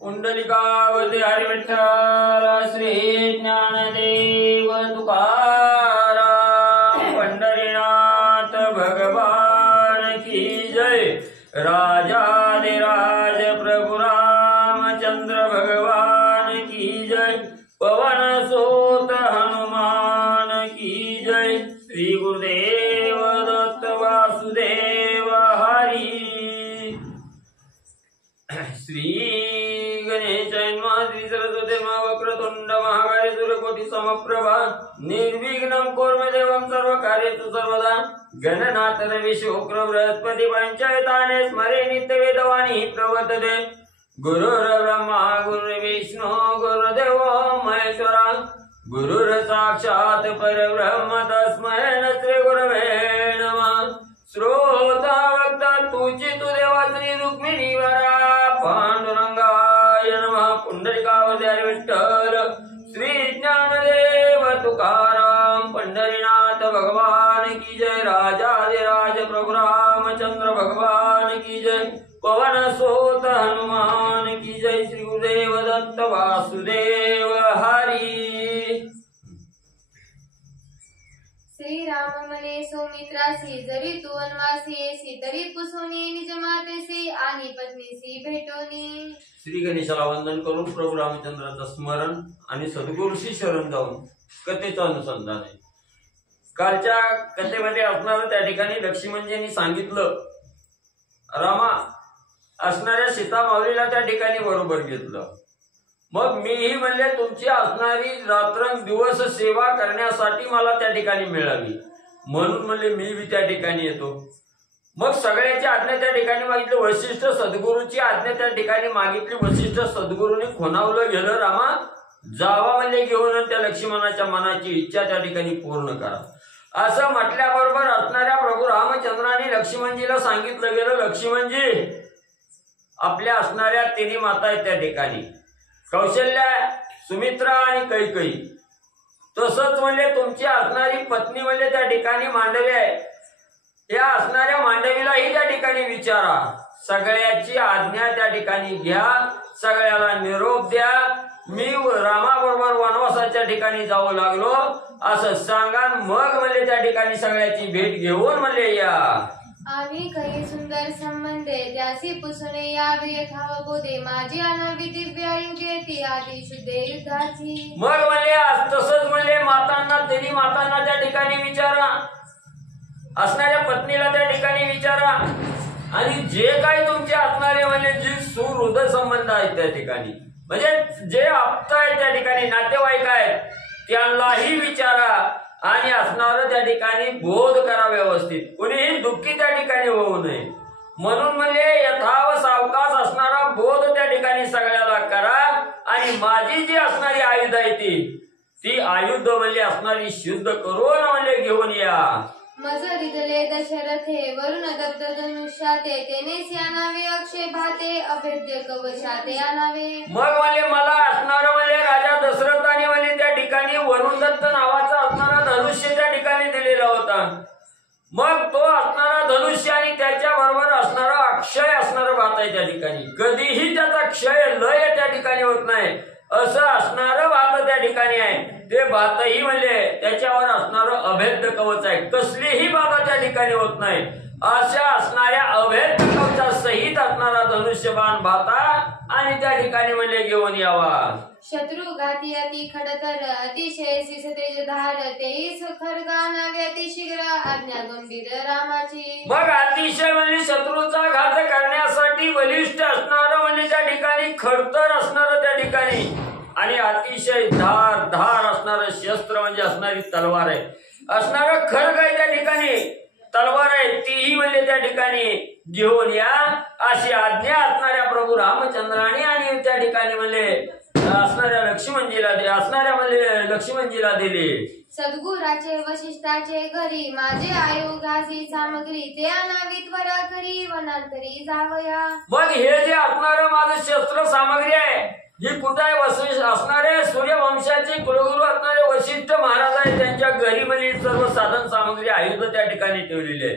कुंडलिकावरती हरी विठ्ठल श्री ज्ञानदेव तुकाराम पंढरीनाथ भगवान की जय। राजाधिराज प्रभु रामचंद्र भगवान की जय। पवन सुत हनुमान की जय। श्री गुरुदेव दत्त वासुदेव हरी। श्री गणेशाय सरस्वती वक्रतुंड महाकाय सूर्यकोटि समप्रभा निर्विघ्नं कुरु मे देवं सर्वकार्येषु सर्वदा। गणनाथ रवि शुक्र बृहस्पति पंचायताने स्मरे नित्यवेदवाणी प्रवर्तते। गुरुर्ब्रह्मा गुरुर्विष्णु गुरुर्देवो महेश्वरा गुरुर् साक्षात् परब्रह्म तस्मै श्री गुरवे नमः। श्रोता वक्ता तुझी तू देवा श्री रुक्मिणी वरा पांडुरंगाय नमः। पुंडलिकावरती हरी विठ्ठल श्री ज्ञानदेव तुकाराम पंढरीनाथ भगवान की जय। राजाधिराज प्रभु रामचंद्र भगवान की जय। पवन सुत हनुमान की जय। श्री गुरुदेव दत्त वासुदेव हरी। श्रीराम म्हणे सौमित्रासी जरी तू वनवासी येसी तरी पुसोनी निज मातेसी आणि पत्नीसी भेटोनी। श्री गणेशाला वंदन करून प्रभू रामचंद्राचं स्मरण आणि सद्गुरूशी शरण जाऊन कथेचं अनुसंधान आहे। कालच्या कथेमध्ये असणारं त्या ठिकाणी लक्ष्मणजींनी सांगितलं रामा असणाऱ्या सीता माऊलीला त्या ठिकाणी बरोबर घेतलं। मग मीही म्हणले तुमची असणारी रात्रंदिवस सेवा करण्यासाठी मला त्या ठिकाणी मिळावी म्हणून म्हणले मी बी त्या ठिकाणी येतो। मग सगळ्याची आज्ञा त्या ठिकाणी मागितली। वशिष्ठ सद्गुरूची आज्ञा त्या ठिकाणी मागितली। वशिष्ठ सद्गुरूंनी खुणावलं गेलं रामा जावा म्हणले घेऊन त्या लक्ष्मणाच्या मनाची इच्छा त्या ठिकाणी पूर्ण करा असं म्हटल्याबरोबर असणाऱ्या प्रभू रामचंद्राने लक्ष्मणजीला सांगितलं गेलं लक्ष्मणजी आपल्या असणाऱ्या तिन्ही माता आहेत त्या ठिकाणी कौशल्या सुमित्रा आणि कैकेयी तसंच म्हणले तुमची असणारी पत्नी म्हणजे त्या ठिकाणी मांडवी आहे। या असणाऱ्या मांडवीलाही त्या ठिकाणी विचारा सगळ्याची आज्ञा त्या ठिकाणी घ्या सगळ्याला निरोप द्या मी रामाबरोबर वनवासाच्या ठिकाणी जाऊ लागलो असं सांगा। मग म्हणले त्या ठिकाणी सगळ्याची भेट घेऊन म्हणले या आम्ही काही सुंदर संबंधे त्यासी पुसणे यावे यथाव बोधे माझी अनावी दिव्य आयुगे ती आधी शुद्धे युद्धाची। मग म्हणले तसंच म्हणले मातांना तिन्ही मातांना त्या ठिकाणी विचारा असणाऱ्या पत्नीला त्या ठिकाणी विचारा आणि जे काही तुमचे असणारे म्हणजे जे सुहृद संबंध आहेत त्या ठिकाणी म्हणजे जे आप्त आहेत त्या ठिकाणी नातेवाईक आहेत त्यांनाही विचारा आणि असणारं त्या ठिकाणी बोध करा व्यवस्थित कुणीही दुःखी त्या ठिकाणी होऊ नये म्हणून म्हणजे यथाव सावकाश असणारा बोध त्या ठिकाणी सगळ्याला करा आणि माझी जी असणारी आयुध आहे ती आयुध म्हणजे असणारी शुद्ध करून म्हणजे घेऊन या। मज दिदले दशरथे वरुण दत्त धनुष्याते तेनेसी आणावे अक्षय भाते अभेद्य कवचाते आणावे। मग म्हणजे मला असणारं म्हणजे राजा दशरथाने म्हणजे त्या ठिकाणी वरुण दत्त नावाचा असणारा धनुष्य त्या ठिकाणी दिलेला होता। मग तो असणारा धनुष्य आणि त्याच्या बरोबर असणारा अक्षय असणारं भात आहे त्या ठिकाणी कधीही त्याचा क्षय लय त्या ठिकाणी होत नाही असं असणारं भात त्या ठिकाणी आहे। ते भातही म्हणले त्याच्यावर असणारं अभेद्य कवच आहे कसलीही बाधा त्या ठिकाणी होत नाही अशा असणाऱ्या अभेद्य कवचा सहित असणारा धनुष्यबाण भाता आणि त्या ठिकाणी म्हणले घेऊन यावा। शत्रु घाती अति खडतर अतिशय तेज धार तेईस खरगानावे अति शीघ्र आज्ञा गंभीर रामाची। मग अतिशय म्हणजे शत्रूचा घात करण्यासाठी बलिष्ठ असणारं म्हणजे त्या ठिकाणी खडतर असणारं त्या ठिकाणी आणि अतिशय धार असणारं शस्त्र म्हणजे असणारी तलवार आहे असणारं खड्ग आहे त्या ठिकाणी तलवार आहे तीही म्हणजे त्या ठिकाणी घेऊन या अशी आज्ञा असणाऱ्या प्रभू रामचंद्राने आणि त्या ठिकाणी म्हणजे असणाऱ्या लक्ष्मणजीला दिली। सद्गुराचे वशिष्ठाचे घरी माझे आयोगाची सामग्री ते आणावी त्वरा करी वनांतरी जावया। मग हे जे असणारं माझं शस्त्र सामग्री आहे जी कुठे आहे असणारे सूर्यवंशाचे कुलगुरू असणारे वशिष्ठ महाराज आहेत त्यांच्या घरी म्हणजे सर्व साधन सामग्री आयुध त्या ठिकाणी ठेवलेली आहे।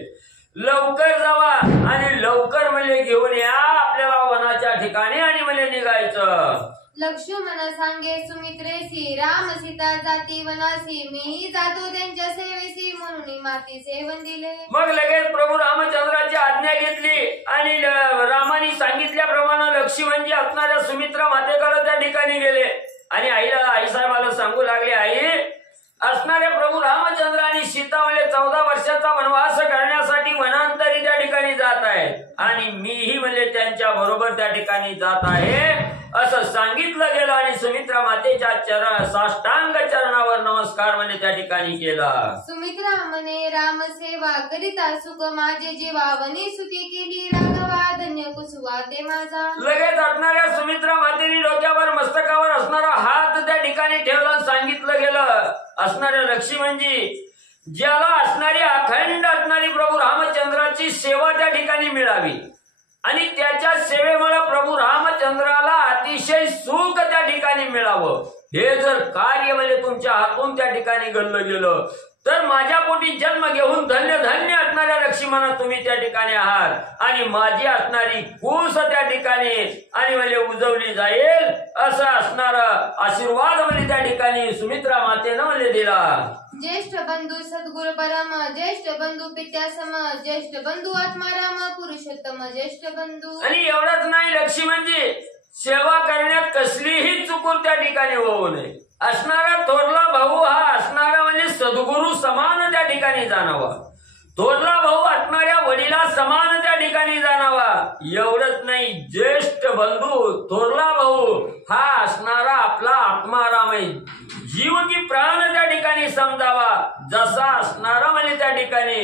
लवकर जावा आणि लवकर म्हणजे घेऊन या आपल्याला वनाच्या ठिकाणी आणि म्हणजे निघायचं. लक्ष्मण सांगे सुमित्रेसी राम सीता जाती वनासी मीही जातो त्यांच्या सेवेसी म्हणून माती सेवन दिले. मग लगेच प्रभू रामचंद्राची आज्ञा घेतली आणि रामाने सांगितल्याप्रमाणे लक्ष्मणजी असणाऱ्या सुमित्रा मातेकडे त्या ठिकाणी गेले आणि आई साहेबाला सांगू लागले, आई असणाऱ्या प्रभू रामचंद्र आणि सीता म्हणजे 14 वर्षाचा वनवास करण्यासाठी वनांतरी त्या ठिकाणी जात आहेत आणि मीही म्हणजे त्यांच्या बरोबर त्या ठिकाणी जात आहे असं सांगितलं गेलं आणि सुमित्रा मातेच्या साष्टांग चरणावर नमस्कार म्हणजे त्या ठिकाणी केला. सुमित्रा म्हणे राम सेवा करिता सुख माझे जीवा वनी सुखी केली राघवा धन्य कुसुवा ते माझा. लगेच असणाऱ्या सुमित्रा मातेने डोक्यावर मस्तकावर असणारा हात त्या ठिकाणी ठेवला. सांगितलं गेलं असणाऱ्या लक्ष्मणजी ज्याला असणारी अखंड असणारी प्रभू रामचंद्राची सेवा त्या ठिकाणी मिळावी आणि त्याच्या सेवेमुळे प्रभू रामचंद्राला अतिशय सुख त्या ठिकाणी मिळावं, हे जर कार्य म्हणजे तुमच्या हातून त्या ठिकाणी घडलं गेलं तर माझ्या पोटी जन्म घेऊन धन्य धन्य असणाऱ्या लक्ष्मणा तुम्ही त्या ठिकाणी आहात आणि माझी असणारी कुस त्या ठिकाणी आणि म्हणजे उजवली जाईल असं असणार आशीर्वाद म्हणजे त्या ठिकाणी सुमित्रा मातेनं म्हणजे दिला. ज्येष्ठ बंधू सद्गुरु परम ज्येष्ठ बंधू पित्यासम ज्येष्ठ बंधू आत्माराम पुरुषोत्तम ज्येष्ठ बंधू. आणि एवढंच नाही, लक्ष्मणजी सेवा करण्यात कसलीही चुकून त्या ठिकाणी होऊ नये. असणारा थोरला भाऊ हा असणारा म्हणजे सद्गुरु समान त्या ठिकाणी जाणावा, थोरला भाऊ असणाऱ्या वडिला समान त्या ठिकाणी जाणावा. एवढंच नाही, ज्येष्ठ बंधू थोरला भाऊ हा असणारा आपला आत्माराम आहे, जीव की प्राण त्या ठिकाणी समजावा. जसा असणारा म्हणजे त्या ठिकाणी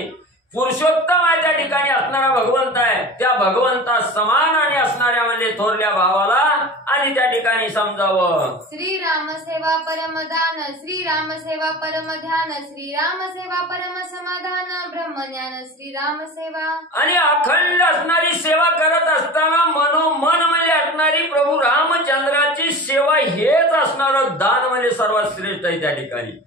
पुरुषोत्तम आहे त्या ठिकाणी असणारा भगवंत आहे, त्या भगवंता समान आणि असणाऱ्या म्हणजे थोरल्या भावाला आणि त्या ठिकाणी समजावं. श्रीराम सेवा परमदान श्रीराम सेवा परम ध्यान श्रीराम सेवा परम समाधान ब्रह्मज्ञान श्रीराम सेवा. आणि अखंड असणारी सेवा करत असताना मनोमन म्हणजे असणारी प्रभू रामचंद्राची सेवा हेच असणारं दान म्हणजे सर्वात श्रेष्ठ आहे त्या ठिकाणी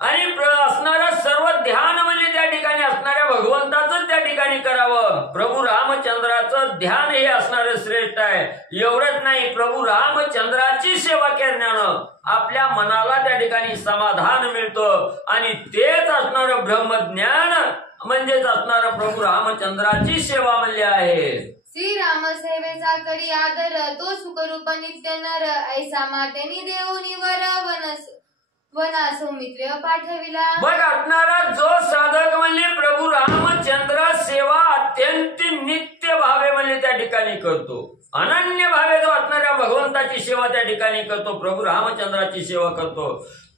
आणि असणारं सर्व ध्यान म्हणजे त्या ठिकाणी असणाऱ्या भगवंताचं त्या ठिकाणी करावं. प्रभू रामचंद्राचं ध्यान हे असणारं श्रेष्ठ आहे. एवढंच नाही, प्रभू रामचंद्राची सेवा करण्यानं आपल्या मनाला त्या ठिकाणी समाधान मिळतं आणि तेच असणारं ब्रह्मज्ञान म्हणजेच असणारं प्रभू रामचंद्राची सेवा म्हणजे आहे. श्रीराम सेवेचा करी आदर तो सुखरूप नित्य नर ऐसा मातेनी देऊनी वर वना सौमित्र पाठविला. मग असणारा जो साधक म्हणजे प्रभू रामचंद्र सेवा अत्यंत नित्य भावे म्हणजे त्या ठिकाणी करतो, अनन्य भावे जो असणाऱ्या भगवंताची सेवा त्या ठिकाणी करतो, प्रभू रामचंद्राची सेवा करतो,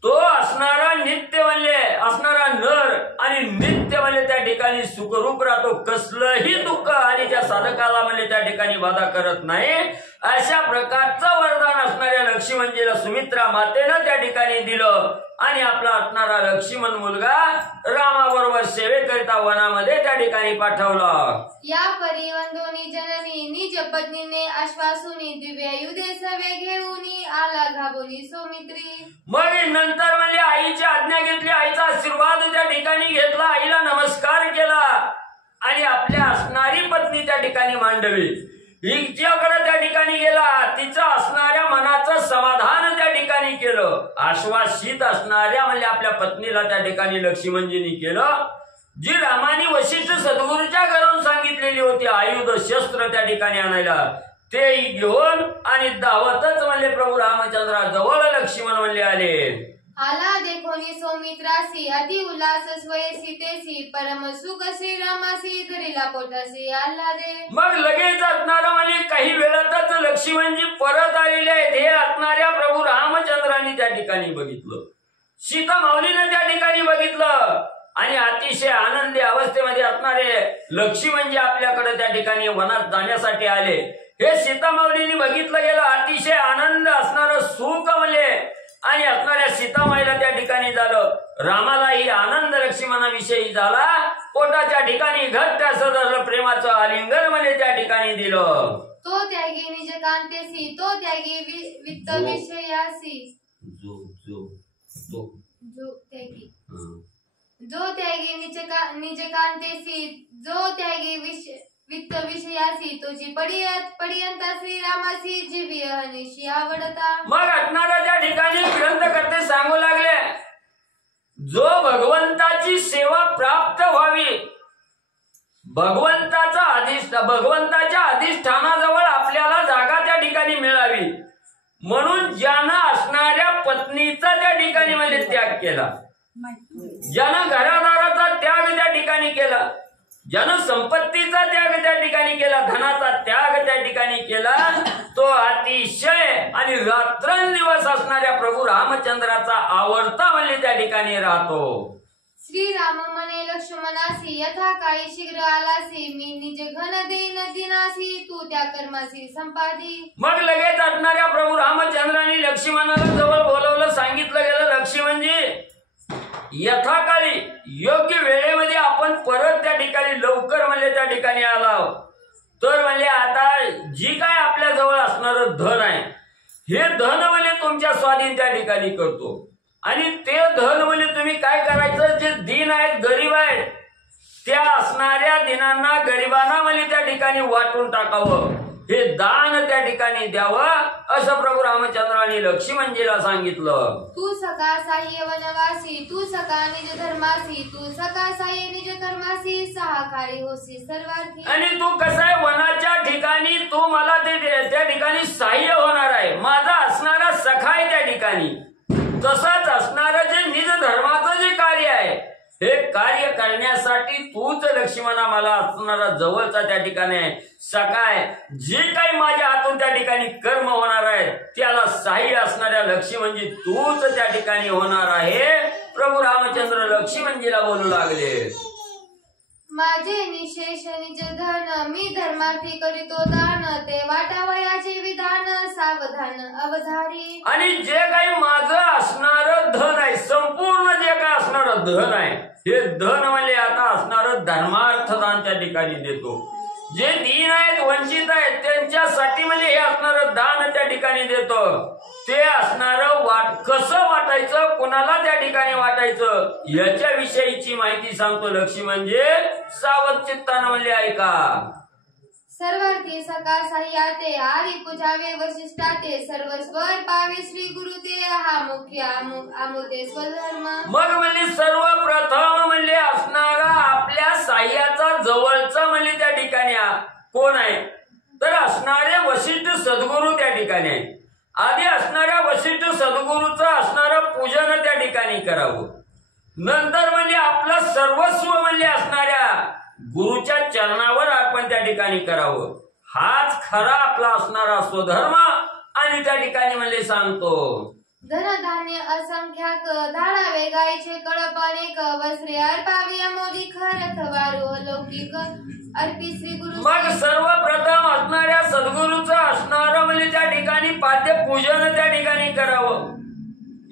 तो असणारा नित्य म्हणजे असणारा नर आणि नित्य म्हणजे त्या ठिकाणी सुखरूप राहतो, कसलंही दुःख आणि त्या साधकाला म्हणजे त्या ठिकाणी बाधा करत नाही. अशा प्रकारचं वरदान असणाऱ्या लक्ष्मणजीला सुमित्रा मातेनं त्या ठिकाणी दिलं आणि आपला असणारा लक्ष्मण मुलगा रामाबरोबर सेवेकरिता वनामध्ये त्या ठिकाणी पाठवला. या परिवंदोनी जननी निज पत्नीने आश्वासुनी दिव्यायुधे सवे घेऊनी आला घाबोनी सौमित्री. मग नंतर म्हणजे आईची आज्ञा घेतली, आईचा आशीर्वाद त्या ठिकाणी घेतला, आईला नमस्कार केला आणि आपल्या असणारी पत्नी त्या ठिकाणी मांडवी हिच्याकडे त्या ठिकाणी गेला, तिचं असणाऱ्या मनाचं समाधान त्या ठिकाणी केलं, आश्वासित असणाऱ्या म्हणजे आपल्या पत्नीला त्या ठिकाणी लक्ष्मणजींनी केलं. जी रामाने वशिष्ठ सद्गुरूच्या घरून सांगितलेली होती आयुध शस्त्र त्या ठिकाणी आणायला, ते घेऊन आणि धावतच म्हणले प्रभू रामचंद्रा जवळ लक्ष्मण म्हणले आले. आला देखोनी सौमित्रासी अति उल्लास स्वयसी तेसी परम सुख श्रीरामासी धरिला पोटासी आल्हादे. मग लगेच असणारा म्हणजे काही वेळातच लक्ष्मणजी परत आलेले आहेत हे असणाऱ्या प्रभू रामचंद्रांनी त्या ठिकाणी बघितलं, सीता माऊलीने त्या ठिकाणी बघितलं आणि अतिशय आनंदी अवस्थेमध्ये असणारे लक्ष्मणजी आपल्याकडे त्या ठिकाणी वनात जाण्यासाठी आले. हे सीता माऊलीने बघितलं गेलं, अतिशय आनंद असणारं सुख म्हणजे आणि असणाऱ्या सीतामाईला त्या ठिकाणी झालं. रामालाही आनंद लक्ष्मणाविषयी झाला, पोटाच्या ठिकाणी घट्ट असं प्रेमाचं आलिंगन म्हणजे त्या ठिकाणी दिलं. तो त्यागी निज कांतेसी तो त्यागी वित्त विषयासी जो त्यागी जो त्यागी निज कांतेसी जो त्यागी वित्त विषयासी तुझी पर्यंत श्रीरामासी जीवी अनिशी आवडता. मग असणाऱ्या त्या ठिकाणी ग्रंथकर्ते सांगू लागले, जो भगवंताची सेवा प्राप्त व्हावी, भगवंताच्या अधिष्ठानाजवळ आपल्याला जागा त्या ठिकाणी मिळावी, म्हणून ज्यानं असणाऱ्या पत्नीचा त्या ठिकाणी म्हणजे त्याग केला, ज्यानं घरादाराचा त्याग त्या ठिकाणी केला, ज्यानं संपत्तीचा त्याग त्या ठिकाणी केला, धनाचा त्याग त्या ठिकाणी केला, तो अतिशय आणि रात्रंदिवस असणाऱ्या प्रभू रामचंद्राचा आवडता म्हणजे त्या ठिकाणी राहतो. श्रीराम म्हणे लक्ष्मणासी यथा काही शीघ्र आलासी मी निज घन देन दिनासी तू त्या कर्मासी संपादी. मग लगेच असणाऱ्या प्रभू रामचंद्रांनी लक्ष्मणाला जवळ बोलवलं, सांगितलं गेलं लक्ष्मणजी यथाकाळी योग्य वेळेमध्ये आपण परत त्या ठिकाणी लवकर म्हणजे त्या ठिकाणी आला, तर म्हणजे आता जी काय आपल्या जवळ असणारं धन आहे हे धन म्हणजे तुमच्या स्वाधीन त्या ठिकाणी करतो, आणि ते धन म्हणजे तुम्ही काय करायचं, जे दीन आहेत गरीब आहेत त्या असणाऱ्या दिनांना गरिबांना म्हणजे त्या ठिकाणी वाटून टाकावं, हे दान त्या ठिकाणी द्यावं, असं प्रभू रामचंद्रांनी लक्ष्मणजीला सांगितलं. तू सका साह्य वनवासी तू सका निज धर्मासी तू सका साह्य निज कर्मासी सहाकारी होसी सर्वार्थी. आणि तू कसं आहे, वनाच्या ठिकाणी तू मला त्या ठिकाणी साह्य होणार आहे, माझा असणारा सखा आहे त्या ठिकाणी, तसंच असणारं जे निज धर्माचं जे कार्य आहे हे कार्य करण्यासाठी तूच लक्ष्मणा मला असणारा जवळचा त्या ठिकाणी आहे, सखा आहे, जे काही माझ्या हातून त्या ठिकाणी कर्म होणार आहे त्याला साह्य असणाऱ्या लक्ष्मणजी तूच त्या ठिकाणी होणार आहे. प्रभू रामचंद्र लक्ष्मणजीला बोलू लागले, माझे निशेष निज धन मी धर्मार्थी करीतो दान ते वाटावयाचे विधान सावधान अवधारी. आणि जे काही माझं असणारं धन आहे, संपूर्ण जे काही असणारं धन आहे हे धन म्हणजे आता असणारं धर्मार्थ दान त्या ठिकाणी देतो, जे दीन आहेत वंचित आहेत त्यांच्यासाठी म्हणजे हे असणारं दान त्या ठिकाणी देतो, ते असणारं कसं वाटायचं, कोणाला त्या ठिकाणी वाटायचं याच्या विषयीची माहिती सांगतो लक्ष्मणजी, सावध चित्तानं म्हणजे ऐका. सर्वार्थी सका साह्याते आरी पूजावे वशिष्ठाते सर्व स्वर पावे श्री गुरु ते हा मुख्य आमुते स्वधर्म. मग म्हणजे सर्वप्रथम म्हणजे असणारा आपल्या साह्याचा जवळचा म्हणजे त्या ठिकाणी कोण आहे, तर असणारे वशिष्ठ सद्गुरू त्या ठिकाणी आहे. आधी असणाऱ्या वशिष्ठ सद्गुरूचं असणारं पूजन त्या ठिकाणी करावं, नंतर म्हणजे आपलं सर्वस्व म्हणजे असणाऱ्या गुरुच्या चरणावर आपण त्या ठिकाणी करावं, हाच खरा आपला असणारा स्वधर्म. आणि त्या ठिकाणी म्हणजे सांगतो, धनधान्य असंख्याक धाडावे गायचे कळप अनेक वस्त्रे अर्पावे मोदी खरथ वारू अलौकिक अर्पी श्री गुरु. मग सर्वप्रथम असणाऱ्या सद्गुरूचं असणारं म्हणजे त्या ठिकाणी पाद्य पूजन त्या ठिकाणी करावं.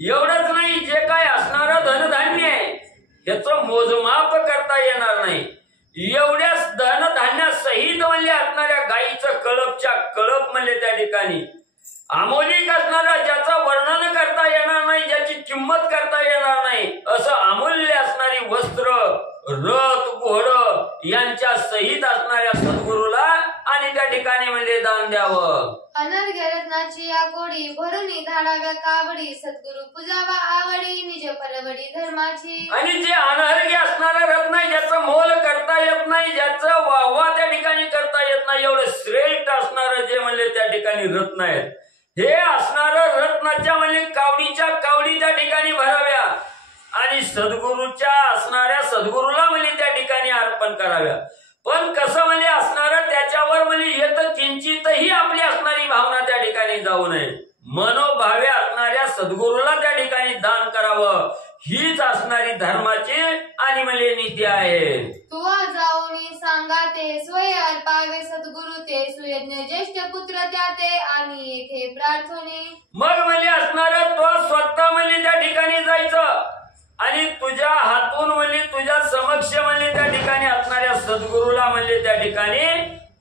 एवढंच नाही, जे काय असणारं धनधान्य आहे याचं मोजमाप करता येणार नाही, एवढ्या धनधान्या सहित म्हणजे असणाऱ्या गायीचं कळपच्या कळप म्हणजे त्या ठिकाणी अमोलिक असणारं, ज्याचं वर्णन करता येणार नाही, ज्याची किंमत करता येणार नाही, असं अमूल्य असणारी वस्त्र, रथ, घोड यांच्या सहित असणाऱ्या सद्गुरूला आणि त्या ठिकाणी म्हणजे दान द्यावं. अनर्घ्य रत्नाची या कोडी भरुनी धाडाव्या कावडी सद्गुरु पूजावा आवडी निज परवडी धर्माची. आणि जे अनर्घ्य असणारं रत्न आहे, ज्याचं मोल करता येत नाही, ज्याचं वाहवा त्या ठिकाणी करता येत नाही, एवढं श्रेष्ठ असणारं जे म्हणजे त्या ठिकाणी रत्न आहेत, हे असणारं रत्नाच्या म्हणजे कावडीच्या कावडी त्या ठिकाणी भराव्या आणि सद्गुरूच्या असणाऱ्या सद्गुरूला म्हणजे त्या ठिकाणी अर्पण कराव्या. पण कसं म्हणजे असणारं त्याच्यावर म्हणजे येत किंचितही आपली असणारी भावना त्या ठिकाणी जाऊ नये, मनोभावे असणाऱ्या सद्गुरूला त्या ठिकाणी दान करावं, हीच असणारी धर्माची आणि म्हणजे नीती आहे. तुवा जाऊन सांगा ते स्वय अर्पावे सद्गुरु ते सुयज्ञ ज्येष्ठ पुत्र त्याते आणि येथे प्रार्थने. मग म्हणजे असणारं तो स्वतः म्हणजे त्या ठिकाणी जायचं आणि तुझ्या हातून म्हणजे तुझ्या समक्ष म्हणजे त्या ठिकाणी असणाऱ्या सद्गुरूला म्हणजे त्या ठिकाणी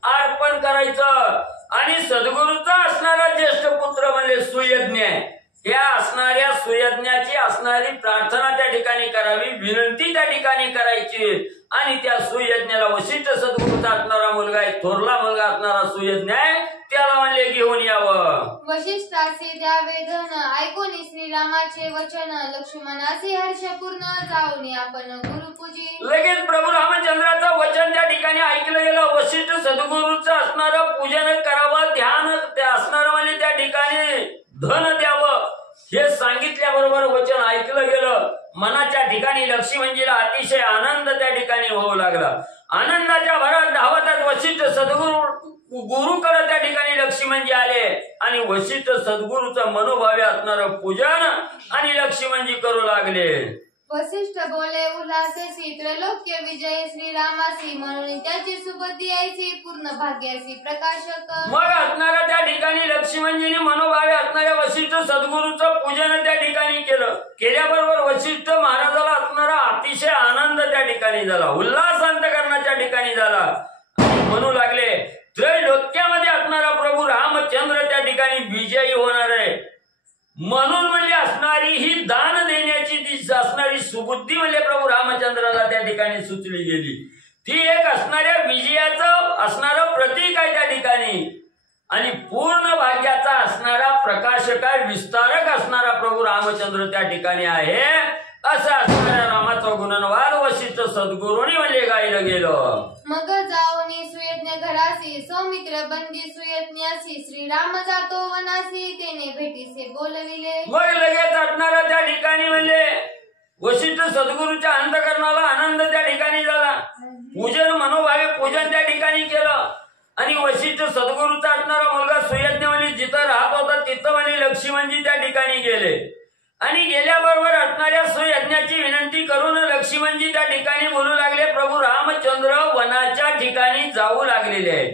अर्पण करायचं. आणि सद्गुरूचा असणारा ज्येष्ठ पुत्र म्हणजे सुयज्ञ आहे, ह्या असणाऱ्या सुयज्ञाची असणारी प्रार्थना त्या ठिकाणी करावी, विनंती त्या ठिकाणी करायची आणि त्या सुयज्ञाला वशिष्ठ सद्गुरूचा असणारा मुलगा आहे, थोरला मुलगा असणारा सुयज्ञ आहे, त्याला म्हणले घेऊन यावं. वशिष्ठाचे त्या वेदन ऐकून श्रीरामाचे वचन लक्ष्मणाचे हर्षपूर्ण जाऊन आपण गुरुपूजी. लगेच प्रभू रामचंद्राचं वचन त्या ठिकाणी ऐकलं गेलं. वशिष्ठ सद्गुरूचं असणारं पूजन करावं, ध्यान त्या असणारं म्हणजे त्या ठिकाणी धन द्यावं हे सांगितल्याबरोबर वचन ऐकलं गेलं. मनाच्या ठिकाणी लक्ष्मणजीला अतिशय आनंद त्या ठिकाणी होऊ लागला. आनंदाच्या भरात धावतच वशिष्ठ गुरुकडे त्या ठिकाणी लक्ष्मणजी आले आणि वशिष्ठ सद्गुरूचं मनोभावे असणारं पूजन आणि लक्ष्मणजी करू लागले. वशिष्ठ बोले उल्हासेसी त्रैलोक्य विजय श्रीरामासी म्हणून त्याची सुबुद्धी यायची पूर्ण भाग्यासी प्रकाशक. मग असणाऱ्या त्या ठिकाणी लक्ष्मणजीने मनोभावे असणाऱ्या वशिष्ठ सद्गुरूचं पूजन त्या ठिकाणी केलं. केल्याबरोबर वशिष्ठ महाराजाला असणारा अतिशय आनंद त्या ठिकाणी झाला, उल्हास अंतकरणाच्या ठिकाणी झाला. म्हणू लागले त्रैलोक्यामध्ये असणारा प्रभू रामचंद्र त्या ठिकाणी विजयी होणार आहे. म्हणून म्हणजे असणारी ही दान देण्याची जी असणारी सुबुद्धी म्हणजे प्रभू रामचंद्राला त्या ठिकाणी सुचली गेली. ती एक असणाऱ्या विजयाचं असणारं प्रतीक आहे त्या ठिकाणी आणि पूर्ण भाग्याचा असणारा प्रकाशक आहे, विस्तारक असणारा प्रभू रामचंद्र त्या ठिकाणी आहे. असं असणाऱ्या रामाचा गुणनवाद वशिष्ठ सद्गुरूंनी म्हणजे गायलं गेलं. मग जाऊन सुयज्ञ घरासी सौमित्र बंदी सुयज्ञासी श्रीराम जातो वनासी तेने भेटीसे बोलविले. मग लगेच असणारा त्या ठिकाणी म्हणजे वशिष्ठ सद्गुरूच्या अंतकरणाला आनंद त्या ठिकाणी झाला. पूजन मनोभावे पूजन त्या ठिकाणी केलं आणि वशिष्ठ सद्गुरूचा असणारा मुलगा सुयज्ञ म्हणजे जिथं राहत होता तिथं म्हणजे लक्ष्मणजी त्या ठिकाणी गेले आणि गेल्याबरोबर असणाऱ्या सुयज्ञाची विनंती करून लक्ष्मणजी त्या ठिकाणी बोलू लागले. प्रभू रामचंद्र वनाच्या ठिकाणी जाऊ लागलेले आहेत,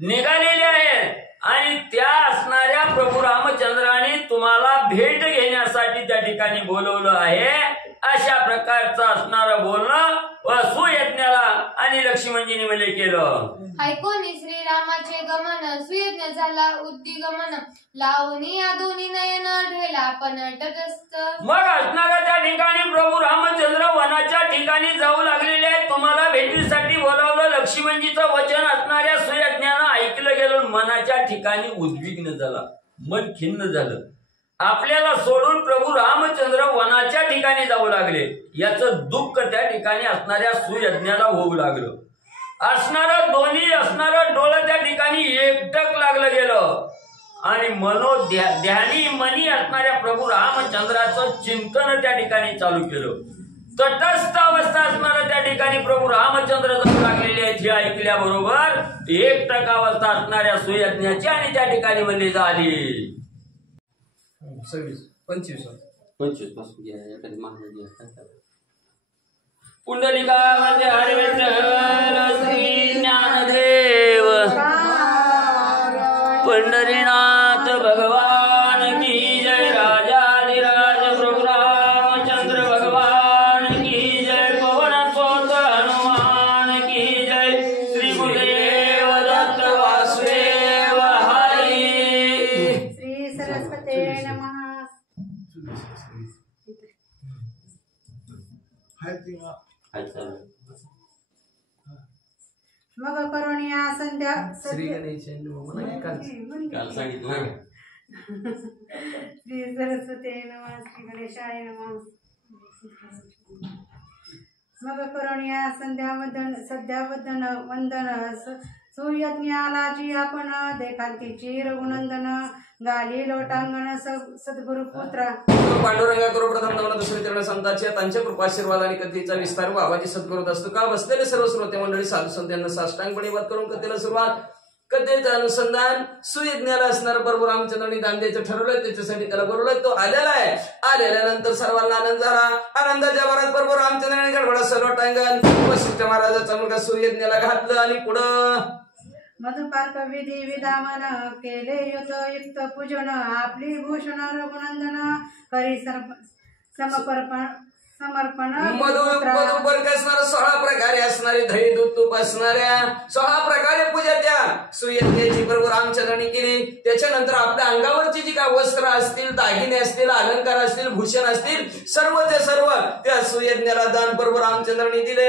निघालेले आहेत आणि त्या असणाऱ्या प्रभू रामचंद्राने तुम्हाला भेट घेण्यासाठी त्या ठिकाणी बोलवलं आहे. अशा प्रकारचं असणारं बोलणं सुयज्ञाला आणि लक्ष्मणजीने म्हणजे केलं. ऐकून श्रीरामाचे गमन सुयज्ञ झाला उद्दिगमन लावणी या दोन्ही नयन ढेला पण तटस्थ. मग असणाऱ्या त्या ठिकाणी प्रभू रामचंद्र वनाच्या ठिकाणी जाऊ लागलेले आहेत, तुम्हाला भेटीसाठी बोलावलं. लक्ष्मणजीचं वचन असणाऱ्या सुयज्ञानं ऐकलं गेलं. मनाच्या ठिकाणी उद्विग्न झाला, मन खिन्न झालं. आपल्याला सोडून प्रभू रामचंद्र वनाच्या ठिकाणी जाऊ लागले याचं दुःख त्या ठिकाणी असणाऱ्या सुयज्ञाला होऊ लागलं. असणारं दोन्ही असणारं डोळं त्या ठिकाणी एकटक लागलं गेलं आणि ध्यानी मनी असणाऱ्या प्रभू रामचंद्राचं चिंतन त्या ठिकाणी चालू केलं. तटस्थ अवस्था असणारं त्या ठिकाणी प्रभू रामचंद्र जाऊ लागलेले आहेत हे ऐकल्याबरोबर एकटक अवस्था असणाऱ्या सुयज्ञाची आणि त्या ठिकाणी म्हणजे झाली. 25 पासून घ्या एखादी महाराज घ्या. पुंडलिका म्हणजे हरी विठ्ठल श्री ज्ञानदेव पंढरीनाथ भगवान की जय. राजाधिराज प्रभू रामचंद्र भगवान की जय. पवन सुत हनुमान की जय. श्री गुरुदेव दत्त वासुदेव हरी. श्री सरस्वते नमः. मग करुणिया संध्या श्री गणेश काल सांगितलं. श्री सरस्वते नमः. श्री गणेशाय नमः. मग करुणिया सध्यावदन वंदन सुयज्ञाला जी आपण देखांतीची रघुनंदन गाली लोटांगण सद्गुरु पुत्र. पांडुरंगा करू प्रथम नमन दुसरे चरण संतांच्या त्यांच्या कृपाशीर्वाद आणि कथेचा विस्तार व आवाजी सद्गुरू असतो. का बसलेले सर्व श्रोते मंडळी साधू संत यांना साष्टांगपणे वत करून कथेला सुरुवात. कथेचं अनुसंधान सुयज्ञाला असणारं प्रभू रामचंद्रांनी दान द्यायचं ठरवलंय, त्याच्यासाठी त्याला बोलवलंय. तो आलेला आहे. आलेल्यानंतर सर्वांना आनंद झाला. आनंदाच्या भरात प्रभू रामचंद्रांनी गडबडा सर्व टांगण वशिष्ठ महाराजाचा मुलगा सुयज्ञाला घातलं आणि पुढं मधुपार्क विधी विधामन केले युक्त पूजन आपली भूषण रघुनंदन करी समर्पण मधुपर असणारा 16 प्रकारे असणारे दही दूध तूप असणाऱ्या 16 प्रकारे पूजा त्या सुयज्ञाची प्रभू रामचंद्रांनी केली. त्याच्यानंतर आपल्या अंगावरची जी काय वस्त्र असतील, दागिने असतील, अलंकार असतील, भूषण असतील, सर्व ते सर्व त्या सुयज्ञाला दान प्रभू रामचंद्रांनी दिले.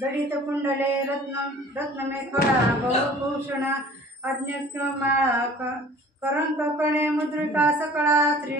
जडित कुंडले रत्नमेखला बहुभूषण अज्ञमाळा करंकणे मुद्रिका सकळा श्री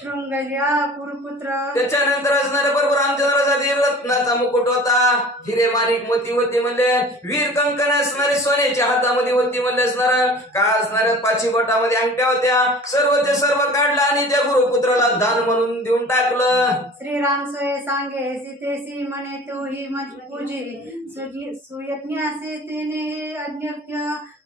शृंगल्या कुरुपुत्र. त्याच्यानंतर असणारे प्रभू रामचंद्रासाठी रत्नाचा मुकुट होता, हिरे माणिक मोती होती म्हणले, वीर कंकण असणारे सोन्याच्या हातामध्ये होती म्हणले असणार, का असणाऱ्या 5 बोटामध्ये अंगठ्या होत्या. सर्व ते सर्व काढलं आणि त्या गुरुपुत्राला दान म्हणून देऊन टाकलं. श्रीराम सोये सांगे सीतेसी म्हणे तू ही पूजी सुयज्ञासी तिने अज्ञ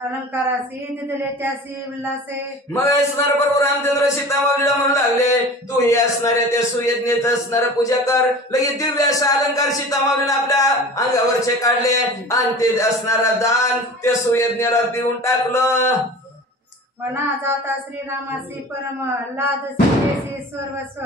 अलंकारासी दिदले त्यासी उल्लासे. मग असणार प्रभू रामचंद्र सीतामाऊलीला म्हणू लागले, तू हे असणाऱ्या त्या सुयज्ञेत असणारा पूजा कर. लगेच दिव्य असा अलंकार सीतामाऊलीने आपल्या अंगावरचे काढले आणि ते असणारा दान त्या सुयज्ञाला देऊन टाकलं. वना जाता श्रीरामासी परम लाद सीतेसी सर्वस्व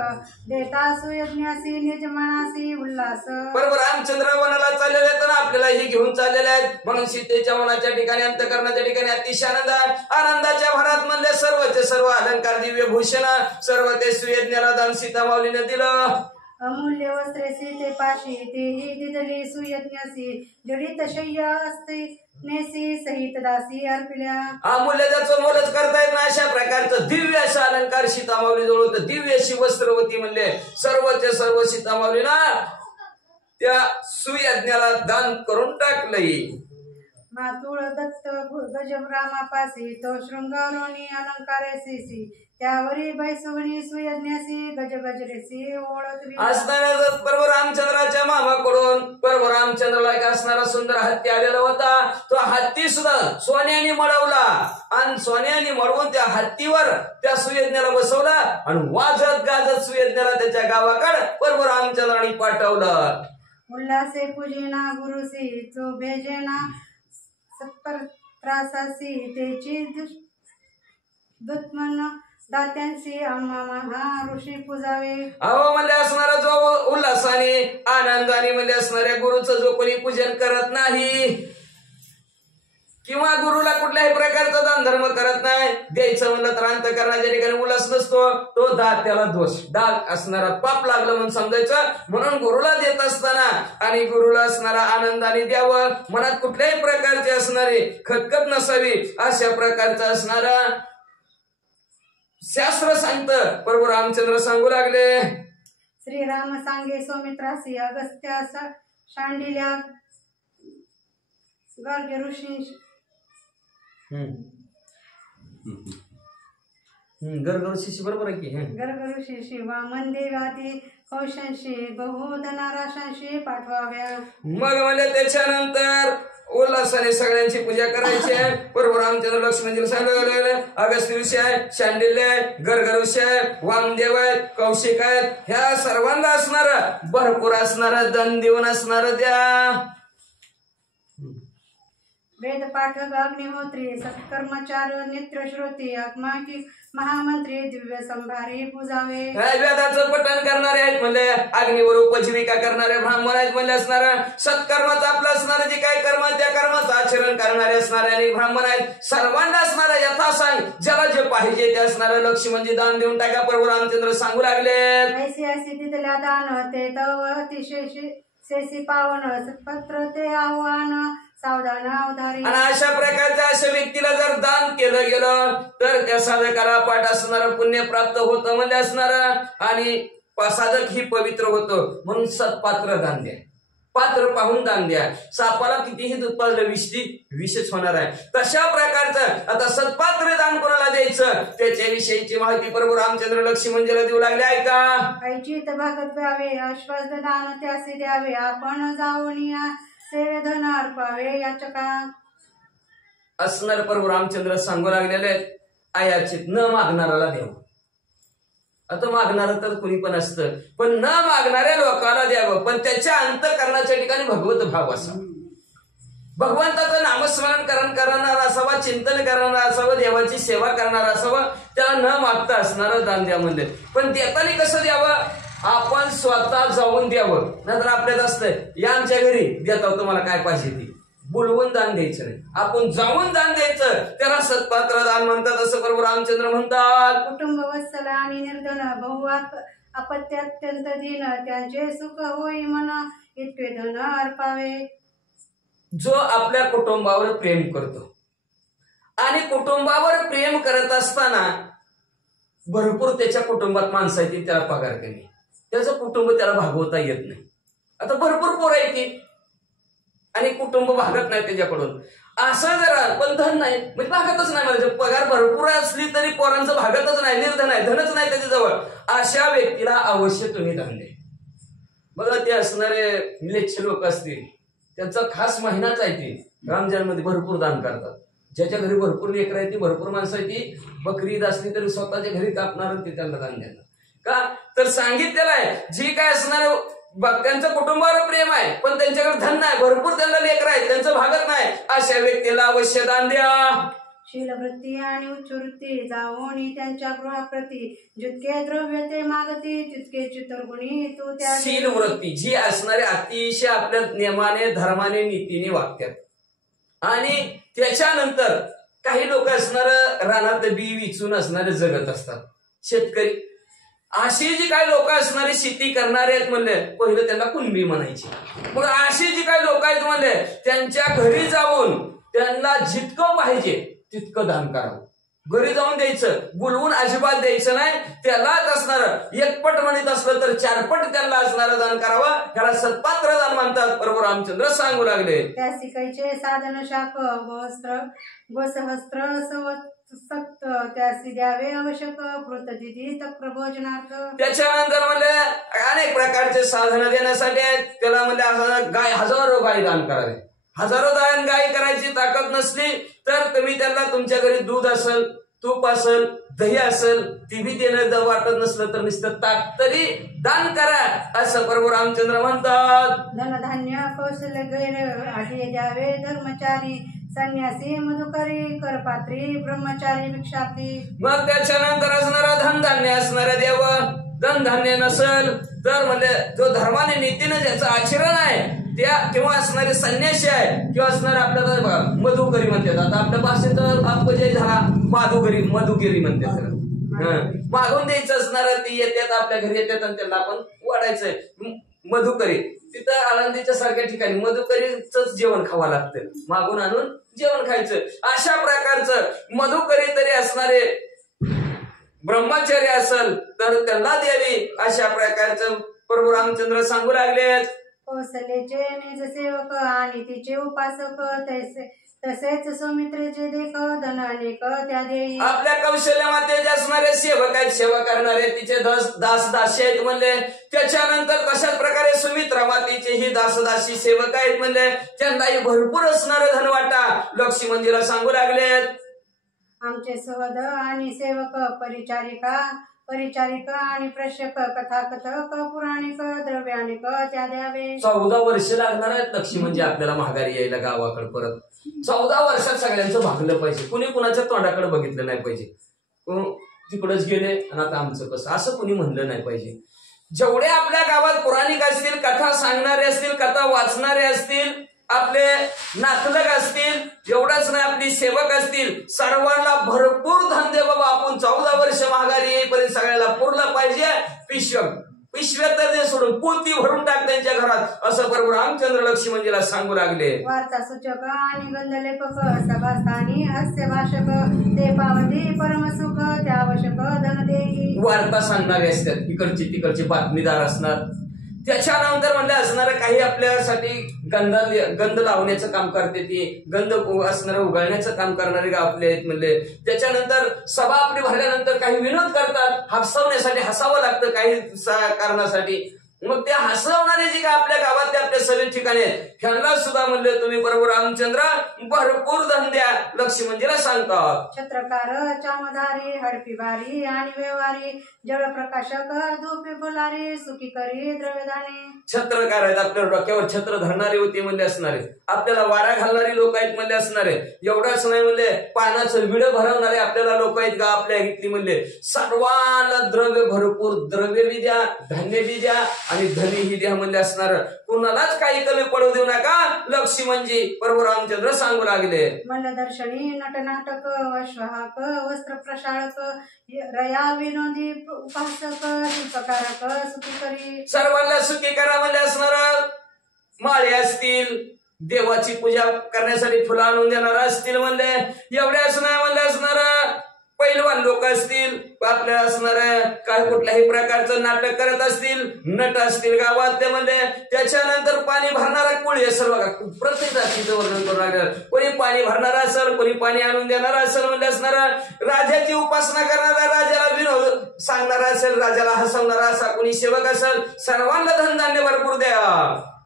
देता सुयज्ञासी निजमनासी उल्लास. बरोबर रामचंद्र वनाला चाललेले आहेत ना, आपल्याला हे घेऊन चाललेले आहेत. म्हणून सीतेच्या मनाच्या ठिकाणी, अंतःकरणाच्या ठिकाणी अतिशय आनंदाच्या भरात म्हणले सर्वचे सर्व अलंकार, दिव्य भूषण सर्व ते सुयज्ञाला दान सीतामाऊलीने दिलं. अमूल्य वस्त्रे सीते पाशी तेही दिदली सुयज्ञासी जडित शय्या असते नेसी सहित दासी अर्पिल्या. अमूल्य त्याचं मोलच करता येत ना अशा प्रकारचं दिव्य अशा अलंकार सीतामाऊली जवळ होतं. दिव्य अशी वस्त्रवती म्हणले सर्वचे सर्व सीतामाऊलीला त्या सुयज्ञाला दान करून टाकलंय. मातुळ दत्त गजरामापासी तो शृंगारोनी अलंकारे सीसी त्यावरी बैसवणी सुयज्ञासी गजगजरेसी ओळखवी. असणाऱ्या प्रभू रामचंद्राच्या मामाकडून प्रभू रामचंद्राला एक असणारा सुंदर हत्ती आलेला होता. तो हत्ती सुद्धा सोन्याने मळवला आणि सोन्याने मळवून त्या हत्तीवर त्या सुयज्ञाला बसवला आणि वाजत गाजत सुयज्ञाला त्याच्या गावाकडे प्रभू रामचंद्राने पाठवलं. उल्हासे पूजिना गुरुसी तो भेजेना सत्पर त्रासासी त्याची दुत्मन दात्यांशी आम्हा महा ऋषी पूजावे. अहो म्हणजे असणारा जो उल्हासाने आनंदाने म्हणजे असणाऱ्या गुरुचं जो कोणी पूजन करत नाही किंवा गुरुला कुठल्याही प्रकारचा दान धर्म करत नाही, द्यायचं म्हणलं तर अंतःकरणाच्या ठिकाणी उल्हास नसतो, तो दात त्याला दोष डाग असणारा पाप लागलं म्हणून समजायचं. म्हणून गुरुला देत असताना आणि गुरुला असणारा आनंदाने द्यावं, मनात कुठल्याही प्रकारचे असणारे खतखत नसावी अशा प्रकारचं असणारा शास्त्र सांगतं. प्रभू रामचंद्र सांगू लागले, श्रीराम सांगे सौमित्रासी अगस्त्या शांडिल्या गर्ग ऋषी गर्ग ऋषीशी बरोबर आहे की गर्ग ऋषी शिवा मंदेवादी कौशंशी बहुधनाराशांशी पाठवाव्या. मग म्हणजे त्याच्यानंतर उल्हासाने सगळ्यांची पूजा करायची आहे. प्रभू रामचंद्र लक्ष्मणजीला सांगितलं अगस्त्य ऋषी आहे, शांडिल्य आहे, गर्ग ऋषी आहे, वामदेव आहेत, कौशिक आहेत, ह्या सर्वांना असणार भरपूर असणार दन देऊन असणार द्या. वेद पाठक अग्निहोत्री सत्कर्मचार नित्यश्रोती आत्माकी महामंत्री दिव्य संभारी पूजावे. वेदाचं पठण करणारे आहेत म्हणजे अग्निवर उपजीविका करणारे ब्राह्मण आहेत म्हणजे असणार सत्कर्माचं आपलं असणार जे काही कर्म त्या कर्माचं आचरण करणारे असणारे आणि ब्राह्मण आहेत. सर्वांना असणार यथासांग ज्याला जे पाहिजे ते असणारं लक्ष्मी म्हणजे दान देऊन टाका. प्रभू रामचंद्र सांगू लागले, ऐसी ऐसी दिदल्या दान ते तव अतिशय शेसी पावन सत्पत्र ते आव्हान सावधान अवधारी. आणि अशा प्रकारच्या अशा व्यक्तीला जर दान केलं गेलं तर त्या साधकाला पाठ असणारं पुण्य प्राप्त होतं म्हणजे असणार आणि साधक ही पवित्र होतं. म्हणून सत्पात्र दान द्या, पात्र पाहून दान द्या. सापाला कितीही दूध पाजलं विषच होणार आहे. तशा प्रकारचं आता सत्पात्र दान कोणाला द्यायचं त्याच्याविषयीची माहिती प्रभू रामचंद्र लक्ष्मणजीला देऊ लागले. ऐका, ऐचित भागत व्हावे आश्वास दान त्यासे द्यावे आपण जाऊन या सेवेधन अर्पावे याचका. असणार प्रभू रामचंद्र सांगू लागलेले आयाचित न मागणाराला द्यावं. आता मागणार तर कुणी पण असतं पण न मागणाऱ्या लोकांना द्यावं, पण त्याच्या अंतःकरणाच्या ठिकाणी भगवत भाव असावा. भगवंताचं नामस्मरण करणारा असावा, चिंतन करणारा असावं, देवाची सेवा करणारा असावं, त्याला न मागता असणारं दान द्या म्हणले. पण देताना कसं द्यावं आपण स्वतः जाऊन द्यावं. नंतर आपल्यात असतंय या आमच्या घरी देता तुम्हाला काय पाहिजे ती, बोलवून दान द्यायचं नाही, आपण जाऊन दान द्यायचं. त्याला सत्पात्र दान म्हणतात असं प्रभू रामचंद्र म्हणतात. कुटुंब वत्सल आणि निर्धन बहु अपत्यात्यंत दीन त्यांचे सुख होई म्हणा इतके धन अर्पावे. जो आपल्या कुटुंबावर प्रेम करतो आणि कुटुंबावर प्रेम करत असताना भरपूर त्याच्या कुटुंबात माणसं आहेत त्याला पगार कमी, त्याचं कुटुंब त्याला भागवता येत नाही. आता भरपूर पोरं आहेत ती आणि कुटुंब भागत नाही त्याच्याकडून, असं जरा पण धन नाही म्हणजे भागतच नाही. म्हणजे पगार भरपूर असली तरी पोरांचं भागतच नाही, निर्धन आहे, धनच नाही त्याच्याजवळ. अशा व्यक्तीला अवश्य तुम्ही दान द्या. बघा ते असणारे निलेच्छ लोक असतील त्यांचा खास महिनाच आहे ते रमजानमध्ये भरपूर दान करतात. ज्याच्या घरी भरपूर लेकर आहे ती भरपूर माणसं आहे ती बकरी ईद असली तरी स्वतःच्या घरी कापणार ते त्यांना दान देणार. का तर सांगितलेलं आहे जी काय असणार त्यांचं कुटुंबावर प्रेम आहे पण त्यांच्याकडे धन नाही, भरपूर त्यांना लेकर आहे, त्यांचं भागत नाही, अशा व्यक्तीला अवश्य दान द्या. शीलवृत्ती आणि उच्चवृत्ती जाऊन त्यांच्या गृहाप्रती जितके द्रव्य ते मागती तितके चित्रगुणी तू त्या. शील वृत्ती जी असणारे अतिशय आपल्या नियमाने धर्माने नीतीने वागतात आणि त्याच्यानंतर काही लोक असणार रानात बी विचून असणारे जगत असतात शेतकरी. अशी जी काही लोक असणारे शेती करणारे आहेत म्हणले पहिलं त्यांना कुणबी म्हणायची. मग अशी जी काही लोक आहेत म्हणले त्यांच्या घरी जाऊन त्यांना जितकं पाहिजे तितकं दान करावं. घरी जाऊन द्यायचं, बोलवून अजिबात द्यायचं नाही. त्यालाच असणार एकपट म्हणत असलं तर चारपट त्यांना असणारं दान करावं. त्याला सत्पात्र दान म्हणतात प्रभू रामचंद्र सांगू लागले. त्या शिकायचे साधन शाख गोसहस्त्र सक्त त्यासी द्यावे आवश्यक कृतदिधी तत्प्रभोजनार्थ. त्याच्यानंतर म्हणले अनेक प्रकारचे साधनं देण्यासाठी आहेत. त्याला म्हणजे गाय हजारो गाय दान करावे. हजारो दान गाय करायची ताकद नसली तर तुम्ही त्यांना तुमच्या घरी दूध असेल, तूप असेल, दही असेल ती बी देणं वाटत नसलं तर नुसतं ताक तरी दान करा असं प्रभू रामचंद्र म्हणतात. धनधान्य कौशल्य गैर आधी द्यावे धर्मचारी संन्यासी मधुकरी करपात्री ब्रह्मचारी भिक्षार्थी. मग त्याच्यानंतर असणारा धनधान्य असणाऱ्या देव, धनधान्य नसेल तर म्हणजे जो धर्माने नीतीने ज्याचं आचरण आहे त्या किंवा असणारे संन्यासी आहे किंवा असणारे आपल्याला मधुकरी म्हणतात. आता आपल्या भाषेत अपजय झाला मधुकरी म्हणतात त्याला. मागून द्यायचं असणार ती येतात आपल्या घरी येतात आणि त्यांना आपण वाढायचंय मधुकरी. तिथं आळंदीच्या सारख्या ठिकाणी मधुकरीच जेवण खावं लागतं, मागून आणून जेवण खायचं. अशा प्रकारचं मधुकरी तरी असणारे ब्रह्मचारी असेल तर त्यांना द्यावी अशा प्रकारचं प्रभू रामचंद्र सांगू लागले. कौशल्याचे निज सेवक आणि तिचे उपासक तसेच सौमित्रेचे देख धन अनेक त्या देई. आपल्या कौशल्यामध्ये जे असणारे सेवक आहेत, सेवा करणारे तिचे दास दासी आहेत म्हणले. त्याच्यानंतर तशाच प्रकारे सुमित्रा मातेचे ही दासदासी सेवक आहेत म्हणले. त्यांनाही भरपूर असणारे धन वाटा लक्ष्मणजीला सांगू लागले. आमचे सहद आणि सेवक परिचारिका आणि प्रशक कथाकथक पुराणिक द्रव्यानिक त्या द्यावे. 14 वर्ष लागणार आहेत लक्ष्मणजी आपल्याला माघारी यायला गावाकडे परत. 14 वर्षात सगळ्यांचं भागलं पाहिजे, कुणी कुणाच्या तोंडाकडे बघितलं नाही पाहिजे. तिकडच गेले आणि आता आमचं कसं असं कुणी म्हणलं नाही पाहिजे. जेवढे आपल्या गावात पुराणिक असतील, कथा सांगणारे असतील, कथा वाचणारे असतील, आपले नातलग असतील, एवढंच नाही आपली सेवक असतील, सर्वांना भरपूर धन दे बाबा. आपण 14 वर्ष माघारी येईपर्यंत सगळ्याला पुरलं पाहिजे. पिशव्या तर दे सोडून पोती भरून टाक त्यांच्या घरात असं प्रभू रामचंद्र लक्ष्मणजीला सांगू लागले. वार्ता सूचक आणि गंधलेपक सभास्थानी हास्य भाषक ते पावती परमसुख त्या आवश्यक धन देई. वार्ता सांगणारे असतात, इकडचे तिकडचे बातमीदार असणार. त्याच्यानंतर म्हणले असणार काही आपल्यासाठी गंध लावण्याचं काम करते, ती गंध असणारे उगाळण्याचं काम करणारे आपले आहेत म्हणले. त्याच्यानंतर सभा आपली भरल्यानंतर काही विनोद करतात, हसवण्यासाठी हसावं लागतं काही कारणासाठी. मग ते हसवणारे जे काय आपल्या गावातले आपल्या सगळे ठिकाणी आहेत, ह्यांना सुद्धा म्हणले तुम्ही प्रभू रामचंद्र भरपूर धन द्या. लक्ष्मणजीला सांगतात. छत्रकार चामधारी हडपीबारी आणि व्यवहारी जळप्रकाशक धूपे फुलारी सुखी करी द्रव्यदाने. छत्रकार आहेत, आपल्या डोक्यावर छत्र धरणारी होती म्हणले असणारे, आपल्याला वारा घालणारी लोक आहेत म्हणले असणारे. एवढंच नाही म्हणले, पानाचं विड भरवणारे आपल्याला लोक आहेत का आपल्या घेतली म्हणले. सर्वांना द्रव्य भरपूर, द्रव्य बी द्या, धान्य बी द्या आणि धनीही द्या म्हणले असणार. कुणालाच काही कमी पडू देऊ नका. लक्ष्मणजी प्रभू रामचंद्र सांगू लागले. मल्लदर्शनी नटनाटक अश्वाहक वस्त्र प्रशाळक रया विनोदी उपासक शिल्पकारक सुखी करी. सर्वांना सुखी करा म्हणले असणार. माळे असतील, देवाची पूजा करण्यासाठी फुलं आणून देणार असतील म्हणले. एवढ्याच नाही म्हणले असणार. पैलवान लोक असतील, आपल्या असणार काय कुठल्याही प्रकारचं नाटक करत असतील, नट असतील गावात ते म्हणले. त्याच्यानंतर पाणी भरणारा कोळी असेल बघा, प्रत्येक जातीचं वर्णन करून लागलं. कोणी पाणी भरणार असेल, कोणी पाणी आणून देणार असेल म्हणले असणार. राजाची उपासना करणारा, राजाला विनोद सांगणारा असेल, राजाला हसवणारा असा कोणी सेवक असेल, सर्वांना धनधान्य भरपूर द्या.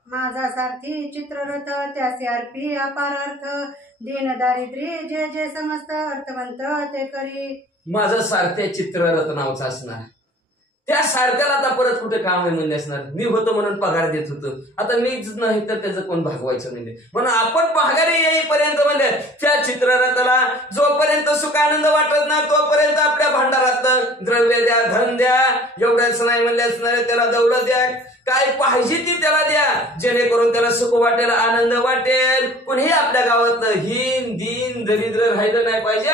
माझा सारथी चित्ररथ त्याचे अर्पी अपार अर्थ दीन दारिद्र्य जे जे समस्त अर्थवंत ते करी. माझं सारथ्या चित्ररथ नावचं असणार. त्या सारथ्याला आता परत कुठे काम आहे म्हणजे असणार. मी होतो म्हणून पगार देत होतो, आता मीच नाही तर त्याचं कोण भागवायचं म्हणजे. म्हणून आपण पगारी येईपर्यंत म्हणजे त्या चित्ररथाला जोपर्यंत सुख आनंद वाटत ना तोपर्यंत आपल्या भांडारात द्रव्य द्या, धन द्या. एवढंच नाही म्हणले असणार, त्याला दौलत द्या, काय पाहिजे ती त्याला द्या, जेणेकरून त्याला सुख वाटेल, आनंद वाटेल. पण हे आपल्या गावातलं हीन दीन दरिद्र राहिलं नाही पाहिजे,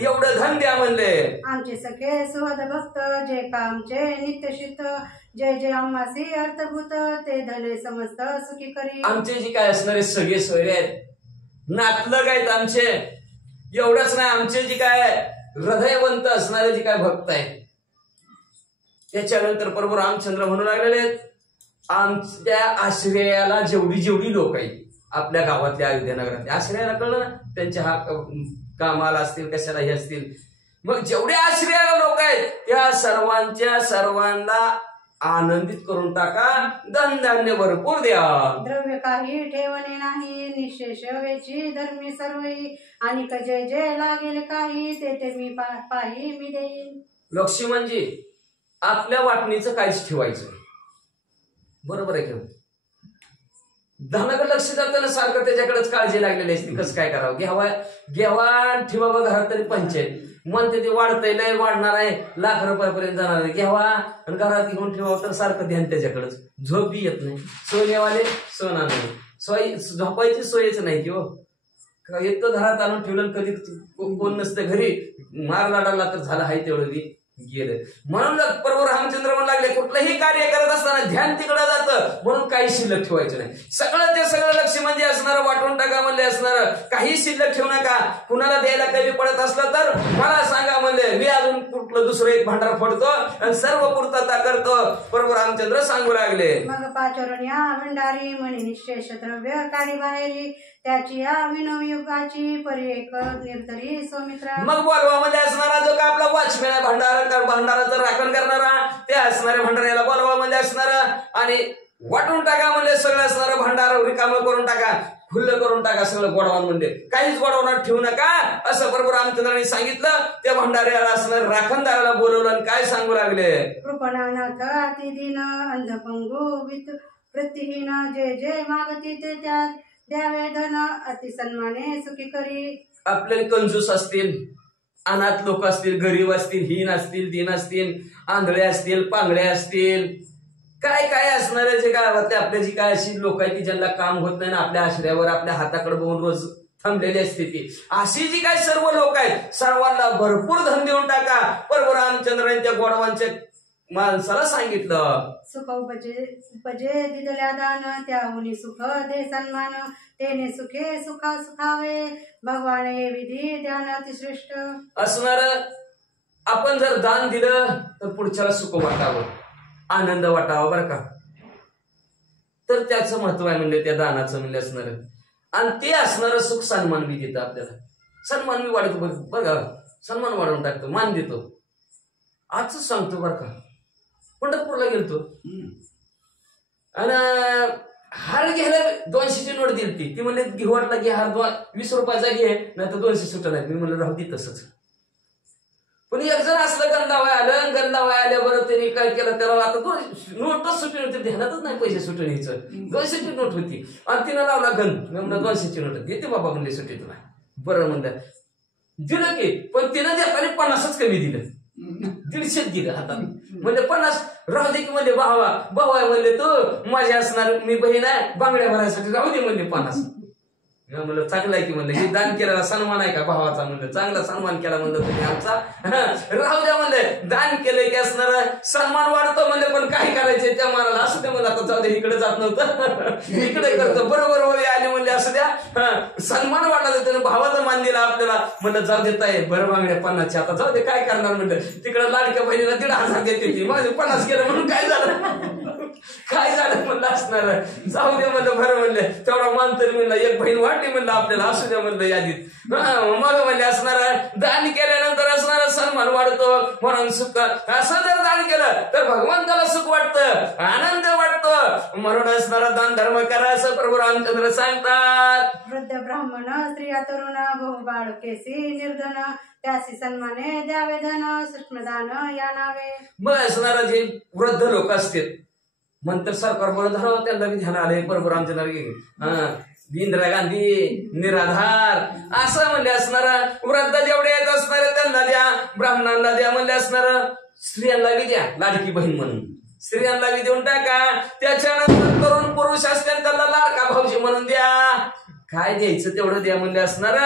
एवढं धन द्या म्हणले. आमचे सखे सुहद भक्त जे कामचे नित्यशित जय जय आम्हासी अर्थभूत ते धने समस्त सुखी करी. आमचे जे काय असणारे सगळे सोयरे आहेत, नातलग आहेत आमचे. एवढंच नाही, आमचे जे काय हृदयवंत असणारे जे काय भक्त आहेत. त्याच्यानंतर प्रभू रामचंद्र म्हणू लागलेले आहेत, आमच्या आश्रयाला जेवढी जेवढी लोक आहेत आपल्या गावातल्या अयोध्या नगरात, आश्रयाला कळलं ना, त्यांच्या हा कामाला असतील, कशालाही असतील, मग जेवढे आश्रयाला लोक आहेत त्या सर्वांना आनंदित करून टाका. धनधान्य भरपूर द्या. द्रव्य काही ठेवणे नाही निशेष वेची धर्मी सर्वही आणि जय जय लागेल काही ते ते मी पाही मी देईन. लक्ष्मणजी आपल्या वाटणीचं काहीच ठेवायचं नाही. बरोबर आहे की धनाकडे लक्ष जाताना सारखं त्याच्याकडेच काळजी लागलेली असते. कसं काय करावं, घ्यावा ठेवावं घरात तरी पंचायत म्हणते ते वाढतंय, लय वाढणार आहे, लाख रुपयापर्यंत जाणार आहे. घ्यावा आणि घरात घेऊन ठेवावं तर सारखं ध्यान त्याच्याकडेच. झोप बी येत नाही. सोनेवाले सोन आणले, सोय झोपायची सोयच नाही की हो. एक तर घरात आणून ठेवलं, कधी कोण नसतं घरी, मार लाडाला तर झालं आहे तेवढं बी गेलं. म्हणून प्रभू रामचंद्र म्हणू लागले, कुठलंही कार्य करत असताना ध्यान तिकडं जातं, म्हणून काही शिल्लक ठेवायचं नाही. सगळं ते सगळं लक्ष म्हणजे असणार, वाटून टाका म्हणले असणार. काही शिल्लक ठेवू नका. कुणाला द्यायला कमी पडत असलं तर मला सांगा म्हणले, मी अजून कुठलं दुसरं एक भांडार फोडतो आणि सर्व पूर्तता करतो. प्रभू रामचंद्र सांगू लागले. मग पाचोरण्या भंडारी म्हणे निशेष द्रव्य काढी बाहेरी त्याची या विनोयुगाची परिएक निर्तरी सौमित्रा. मग बोलवा म्हणजे असणारा जो का आपला वॉचमॅन भांडाराचं राखण करणारा ते असणारे भंडाऱ्याला बोलवा म्हणजे असणारा. आणि वाटून टाका म्हणजे सगळं असणारं भांडार रिकामं करून टाका, खुल्लं करून टाका सगळं गोडवान म्हणजे. काहीच गोडवानात ठेवू नका असं प्रभू रामचंद्रांनी सांगितलं. त्या भंडाऱ्याला असणार राखणदाराला बोलवलं आणि काय सांगू लागले, कृपणानाथ अतिदीन अंधपंगू वृत्तीहीन जे जे मागती ते त्या द्यावे धन अति सन्माने सुखी करी. आपले कंजूस असतील, अनाथ लोक असतील, गरीब असतील, हीन असतील, दीन असतील, आंधळे असतील, पांगळे असतील, काय काय असणारे जे काय आपल्या जी काय अशी लोक आहेत की ज्यांना काम होत नाही ना, आपल्या आश्रयावर आपल्या हाताकडे बघून रोज थांबलेली असते ती अशी जी काय सर्व लोक आहेत सर्वांना भरपूर धन देऊन टाका. प्रभू रामचंद्रांनी त्या गोडवांच्या माणसाला सांगितलं, सुख उपजे दिदल्या दान त्याहुनी सुख दे सन्मान तेने सुखे सुखा सुखावे भगवान हे विधी ध्यान अतिश्रेष्ठ. असणार आपण जर दान दिलं तर पुढच्याला सुख वाटावं, आनंद वाटावा बरं का. तर त्याचं महत्व आहे म्हणजे त्या दानाचं म्हणजे असणार. आणि ते असणारं सुख सन्मान बी देतं आपल्याला. सन्मान बी वाढतो बघा, सन्मान वाढवून टाकतो, मान देतो. आजच सांगतो बरं का, पंढरपूरला गेलतो. आणि हार घ्यायला 200ची नोट दिली ती म्हणले घे वाटला की हार 20 रुपयाचा घे नाही तर 200 सुट्टा नाही. मी म्हणलं राहू दे तसंच. पण एक जण असलं गंधावाय आलं, गंधावाय आल्याबरोबर त्यांनी काय केलं त्याला आता नोटच सुटली होती, ध्यानातच नाही पैसे सुटून यायचं. 200ची नोट होती आणि तिनं लावला गंध. मी म्हणलं 200ची नोट देते बाबा म्हणले सुट्टी तुला. बरं म्हणलं दिलं की, पण तिनं देताना 50च कमी दिलं, 150 दिलं हातात. म्हणजे 50 राहू दे की म्हणले भावा आहे म्हणले तू माझी असणार, मी बहीण आहे बांगड्या भरायसाठी राहू दे म्हणले 50. म्हणलं चांगलं आहे की म्हणलं हे दान केलेला सन्मान आहे का भावाचा. म्हणलं चांगला सन्मान केला म्हणलं तुम्ही आमचा. राहू द्या म्हणलं दान केलंय की असणार सन्मान वाढतो म्हणले, पण काय करायचंय त्या मानाला असू द्या म्हणलं. आता जाऊ दे इकडे जात नव्हतं इकडे करतो बरोबर वळी आले म्हणले असू द्या. सन्मान वाढला त्यानं भावाचा मान दिला आपल्याला. म्हणलं जाऊ देत आहे बरं बांगड्या 50ची आता जाऊ दे काय करणार म्हणलं. तिकडे लाडक्या बहिणीला 1,500 देते ती, माझे 50 केलं म्हणून काय झालं काय झालं म्हणलं असणार. जाऊ दे म्हणलं बरं म्हणले तेवढा मान तरी म्हणलं एक बहीण वाटली म्हणलं आपल्याला असू द्या म्हणलं यादीत. मग म्हणले असणार दान केल्यानंतर असणार सन्मान वाढतो म्हणून सुख. असं जर दान केलं तर भगवंताला सुख वाटतं, आनंद वाटतो म्हणून असणारा दान धर्म करा असं प्रभू रामचंद्र सांगतात. वृद्ध ब्राह्मण स्त्रिया तरुण बहु बाळकेसी निर्धन त्यासी सन्माने द्यावे धन सूक्ष्मदान या नावे. मग असणारा जे वृद्ध लोक असतात म्हणतात सरकार बरं धरावं त्यांना बी ध्यान आले. प्रभू रामचंद्र इंदिरा गांधी निराधार असं म्हणले असणारा वृद्ध जेवढे येत असणारे त्यांना द्या, ब्राह्मणांना द्या म्हणले असणार, स्त्रियांना बी द्या लाडकी बहीण म्हणून स्त्रियांना बी देऊन टाका. त्याच्यानंतर तरुण पुरुष असतील त्यांना लाडका भाऊजी म्हणून द्या. काय द्यायचं तेवढं द्या म्हणले असणार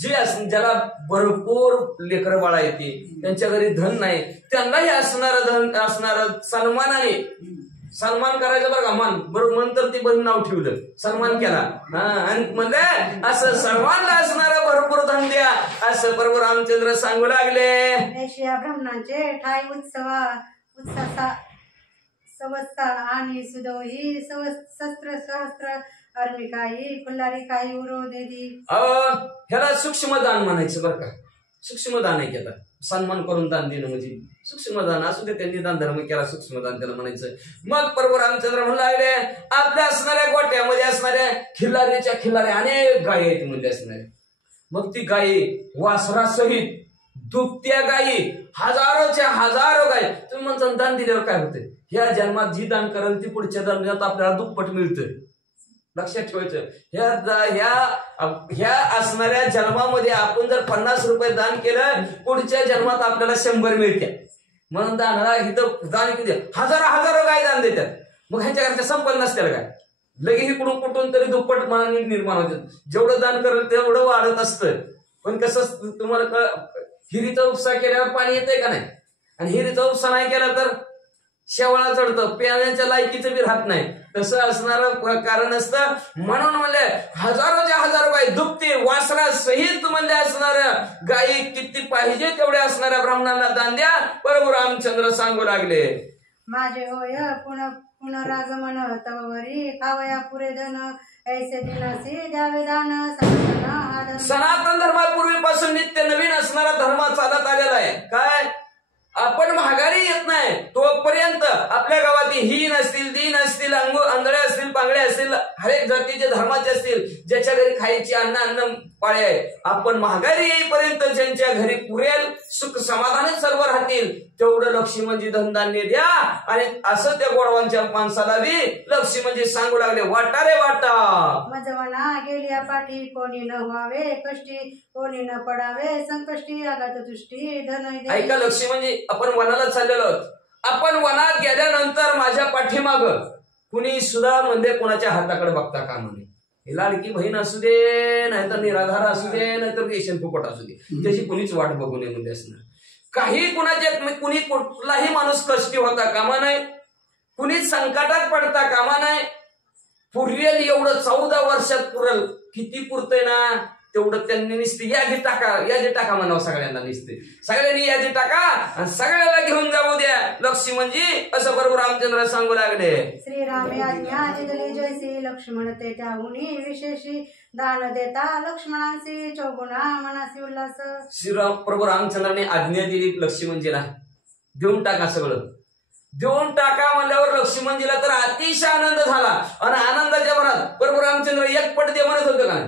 जे ज्याला भरपूर लेकरं बाळा येते त्यांच्या घरी धन नाही त्यांनाही असणार धन असणार सन्मानाने सन्मान करायचं बरं का. मान बरोबर नंतर ती बहीण नाव ठेवलं सन्मान केला आणि म्हणले असं सर्वांना असणारं भरपूर धन द्या असं प्रभू रामचंद्र सांगू लागले. एशिया ब्राह्मणांचे ठाई उत्साह सवस्ता आणि सुदोही शस्त्र सहस्त्र अर्मिकाही फुल्लारी काही उरो देदी. ह्याला सूक्ष्म दान म्हणायचं बरं का. सूक्ष्म दान आहे की आता सन्मान करून दान देणं म्हणजे सूक्ष्म दान असू दे. त्यांनी दान धर्म केला सूक्ष्म दान त्याला म्हणायचं. मग प्रभू रामचंद्र म्हणू लागले आपल्या असणाऱ्या गोट्यामध्ये असणाऱ्या खिल्लाऱ्या अनेक गायी आहेत म्हणजे असणाऱ्या. मग ती गायी वासरासहित दुभत्या गायी हजारोच्या हजारो गायी. तुम्ही म्हणता दान दिल्यावर काय होतं. ह्या जन्मात जी दान कराल ती पुढच्या जन्मात आपल्याला दुप्पट मिळतं. लक्षात ठेवायचं. ह्या असणाऱ्या जन्मामध्ये आपण जर 50 रुपये दान केलं पुढच्या जन्मात आपल्याला 100 मिळते. म्हणून दानाला इथं दान किती हजारो गाय दान देतात. मग ह्याच्या घरच्या संपन्न नसतील काय लगे इकडून कुठून तरी दुप्पट मनाने निर्माण होतात. जेवढं दान करेल तेवढं वाढत असतं. पण कसं तुम्हाला हिरीचा उपसा केल्यावर पाणी येतंय का नाही आणि हिरीचा उपसा नाही केला तर शेवाळा चढतं प्याण्याच्या लायकीचं बी राहत नाही. तसं असणारं कारण असतं. म्हणून म्हणले हजारोच्या हजारो गायी दुभते वासरा सहित म्हणले असणार गायी किती पाहिजे तेवढ्या असणाऱ्या ब्राह्मणांना दान द्या प्रभू रामचंद्र सांगू लागले. माझे होय पुनरागमन तववरी खावया पुरे धन ऐसे दिनासी द्यावे दान सनातन धर्मापूर्वीपासून नित्य नवीन असणारा धर्म चालत आलेला आहे. काय आपण महागारी येत नाही तोपर्यंत आपल्या गावात हीन असतील दीन असतील आंधळे असतील पांगळे असतील हरेक जातीचे धर्माचे असतील ज्याच्या घरी खायची अन्न पाळे आहे. आपण महागारी येईपर्यंत ज्यांच्या घरी पुरेल सुख समाधान सर्व राहतील तेवढं लक्ष्मी म्हणजे धनधान्य द्या. आणि असं त्या गोडवांच्या माणसाला बी लक्ष्मी म्हणजे सांगू लागले वाटा रे वाटा. मजवना गेल्या पाठी कोणी न व्हावे कष्टी कोणी न पडावे संकष्टी आघात दृष्टी धन. ऐका लक्ष्मी म्हणजे आपण वनाला चाललेलो आहोत. आपण वनात गेल्यानंतर माझ्या पाठीमाग कुणी सुद्धा म्हणजे कोणाच्या हाताकडे बघता कामा नये. लाडकी बहीण असू दे नाहीतर निराधार असू दे नाहीतर रेशन फुकट असू दे त्याची कुणीच वाट बघू नये म्हणजे असणार. काही कुणी कुठलाही माणूस कष्टी होता कामा नये कुणीच संकटात पडता कामा नये. पुरेल एवढं 14 वर्षात पुरल किती पुरतंय ना तेवढं त्यांनी निसते यादी टाका म्हणावं सगळ्यांना निसते सगळ्यांनी यादी टाका आणि सगळ्याला घेऊन जाऊ द्या लक्ष्मी म्हणजे असं बरोबर रामचंद्र सांगू लागले. श्रीरामे आज्ञा दिली जैसी लक्ष्मण ते त्याहुनी विशेषी दान देता लक्ष्मणांशी चौगुणा मनासी उल्हास. श्रीराम प्रभू रामचंद्राने आज्ञा दिली लक्ष्मी म्हणजे ना देऊन टाका सगळं देऊन टाका म्हणल्यावर लक्ष्मणजीला तर अतिशय आनंद झाला आणि आनंदाच्या भरात प्रभू रामचंद्र एक पट दे म्हणत होतं का.